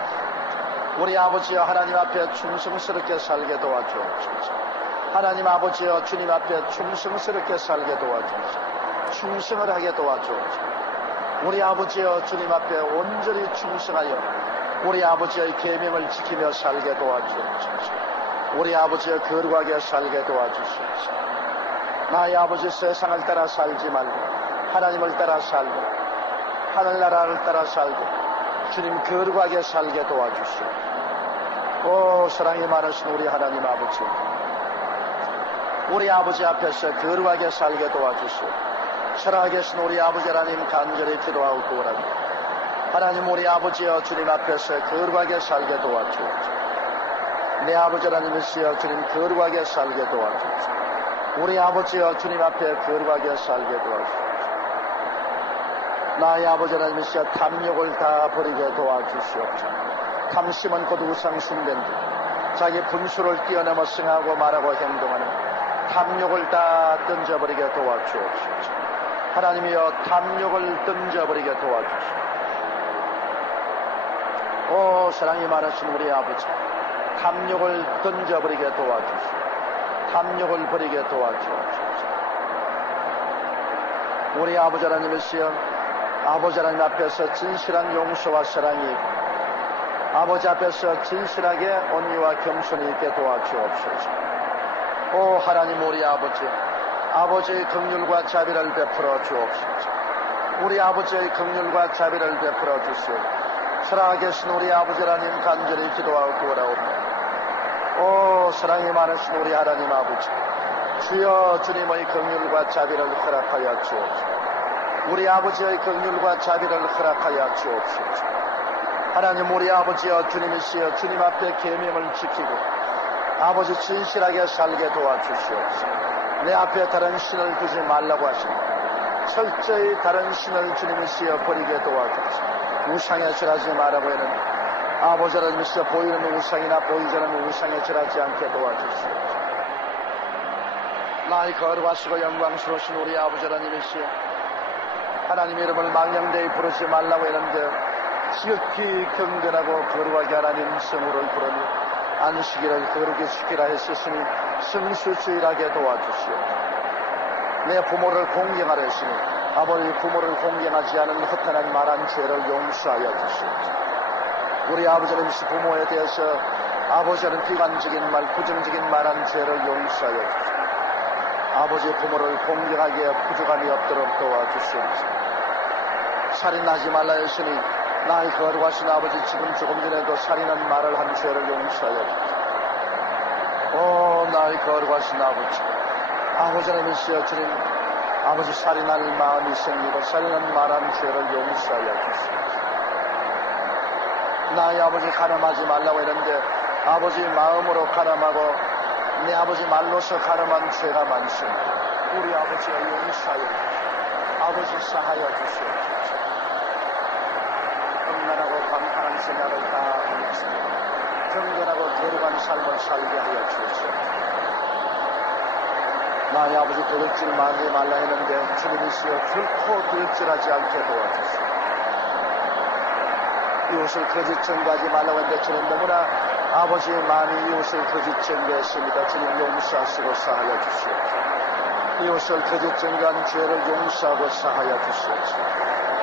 우리 아버지여 하나님 앞에 충성스럽게 살게 도와주옵소서. 하나님 아버지여 주님 앞에 충성스럽게 살게 도와주옵소서. 충성을 하게 도와주옵소서. 우리 아버지여 주님 앞에 온전히 충성하여 우리 아버지의 계명을 지키며 살게 도와주옵소서. 우리 아버지여 거룩하게 살게 도와주옵소서. 나의 아버지 세상을 따라 살지 말고 하나님을 따라 살고 하늘나라를 따라 살고 주님 거룩하게 살게 도와주시오. 오 사랑이 많으신 우리 하나님 아버지, 우리 아버지 앞에서 거룩하게 살게 도와주시오. 살아계신 우리 아버지 하나님 간절히 기도하고 구원합니다. 하나님 우리 아버지여 주님 앞에서 거룩하게 살게 도와주옵소서. 내 아버지 하나님이시여 주님 거룩하게 살게 도와주옵소서. 우리 아버지여 주님 앞에 거룩하게 살게 도와주시옵소서. 나의 아버지 하나님이시여 탐욕을 다 버리게 도와주시옵소서. 탐심은 곧 우상 숭배인데 자기 분수를 뛰어넘어 승하고 말하고 행동하는 탐욕을 다 던져버리게 도와주옵소서. 하나님이여 탐욕을 던져버리게 도와주시옵소서. 오 사랑이 많으신 우리 아버지, 탐욕을 던져버리게 도와주시옵소서. 탐욕을 버리게 도와주옵소서. 우리 아버지 하나님이시여 아버지 하나님 앞에서 진실한 용서와 사랑이 있고 아버지 앞에서 진실하게 온유와 겸손이 있게 도와주옵소서. 오 하나님 우리 아버지, 아버지의 긍휼과 자비를 베풀어 주옵소서. 우리 아버지의 긍휼과 자비를 베풀어 주시오. 살아계신 우리 아버지 하나님 간절히 기도하고 구원하옵니다. 오 사랑이 많으신 우리 하나님 아버지, 주여 주님의 긍휼과 자비를 허락하여 주옵소서. 우리 아버지의 긍휼과 자비를 허락하여 주옵소서. 하나님 우리 아버지여 주님이시여 주님 앞에 계명을 지키고 아버지 진실하게 살게 도와주시옵소서. 내 앞에 다른 신을 두지 말라고 하십니다. 철저히 다른 신을 주님이시여 버리게 도와주옵소서. 우상에 절하지 말라고 하는 아버지 하나님이시여 보이는 우상이나 보이지 않는 우상에 절하지 않게 도와주시옵소서. 나의 거룩하시고 영광스러우신 우리 아버지 하나님이시여 하나님 이름을 망령되이 부르지 말라고 했는데 지극히 경건하고 거룩하게 하나님 성으로 부르며 안식일을 거룩히 지키라 했으니 성수주일하게 도와주시옵소서. 내 부모를 공경하라 했으니 아버지 부모를 공경하지 않은 허탄한 말한 죄를 용서하여 주시옵소서. 우리 아버지는 부모에 대해서 아버지는 비관적인 말, 부정적인 말한 죄를 용서하여 주시옵소서. 아버지 부모를 공경하기에 부족함이 없도록 도와주시옵소서. 살인하지 말라 했으니 나의 거룩하신 아버지 지금 조금 전에도 살인한 말을 한 죄를 용서하여 주시옵소서. 오 나의 거룩하신 아버지, 아버지 하나님이시여 주님 아버지 살인할 마음이 생기고 살인한 말한 죄를 용서하여 주시옵소서. 나의 아버지 가늠하지 말라고 했는데 아버지 마음으로 가늠하고 내 아버지 말로서 가늠한 죄가 많습니다. 우리 아버지가 용서하여 주시옵소서. 아버지 사하여 주시옵소서. 평안하고 감탄한 생각을 다 하면서 경건하고 거룩한 삶을 살게 하여 주시옵소서. 나의 아버지 도둑질 많이 말라 했는데 주님이시여 결코 도둑질하지 않게 도와주시옵소서. 이웃을 거짓 증거하지 말라고 했는데 주님 너무나 아버지 많이 이웃을 거짓 증거했습니다. 주님 용서하시고 사하여 주시옵소서. 이웃을 거짓 증거한 죄를 용서하고 사하여 주시옵소서.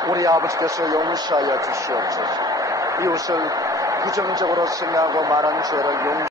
우리 아버지께서 용서하여 주시옵소서. 이웃을 부정적으로 생각하고 말한 죄를 용서하여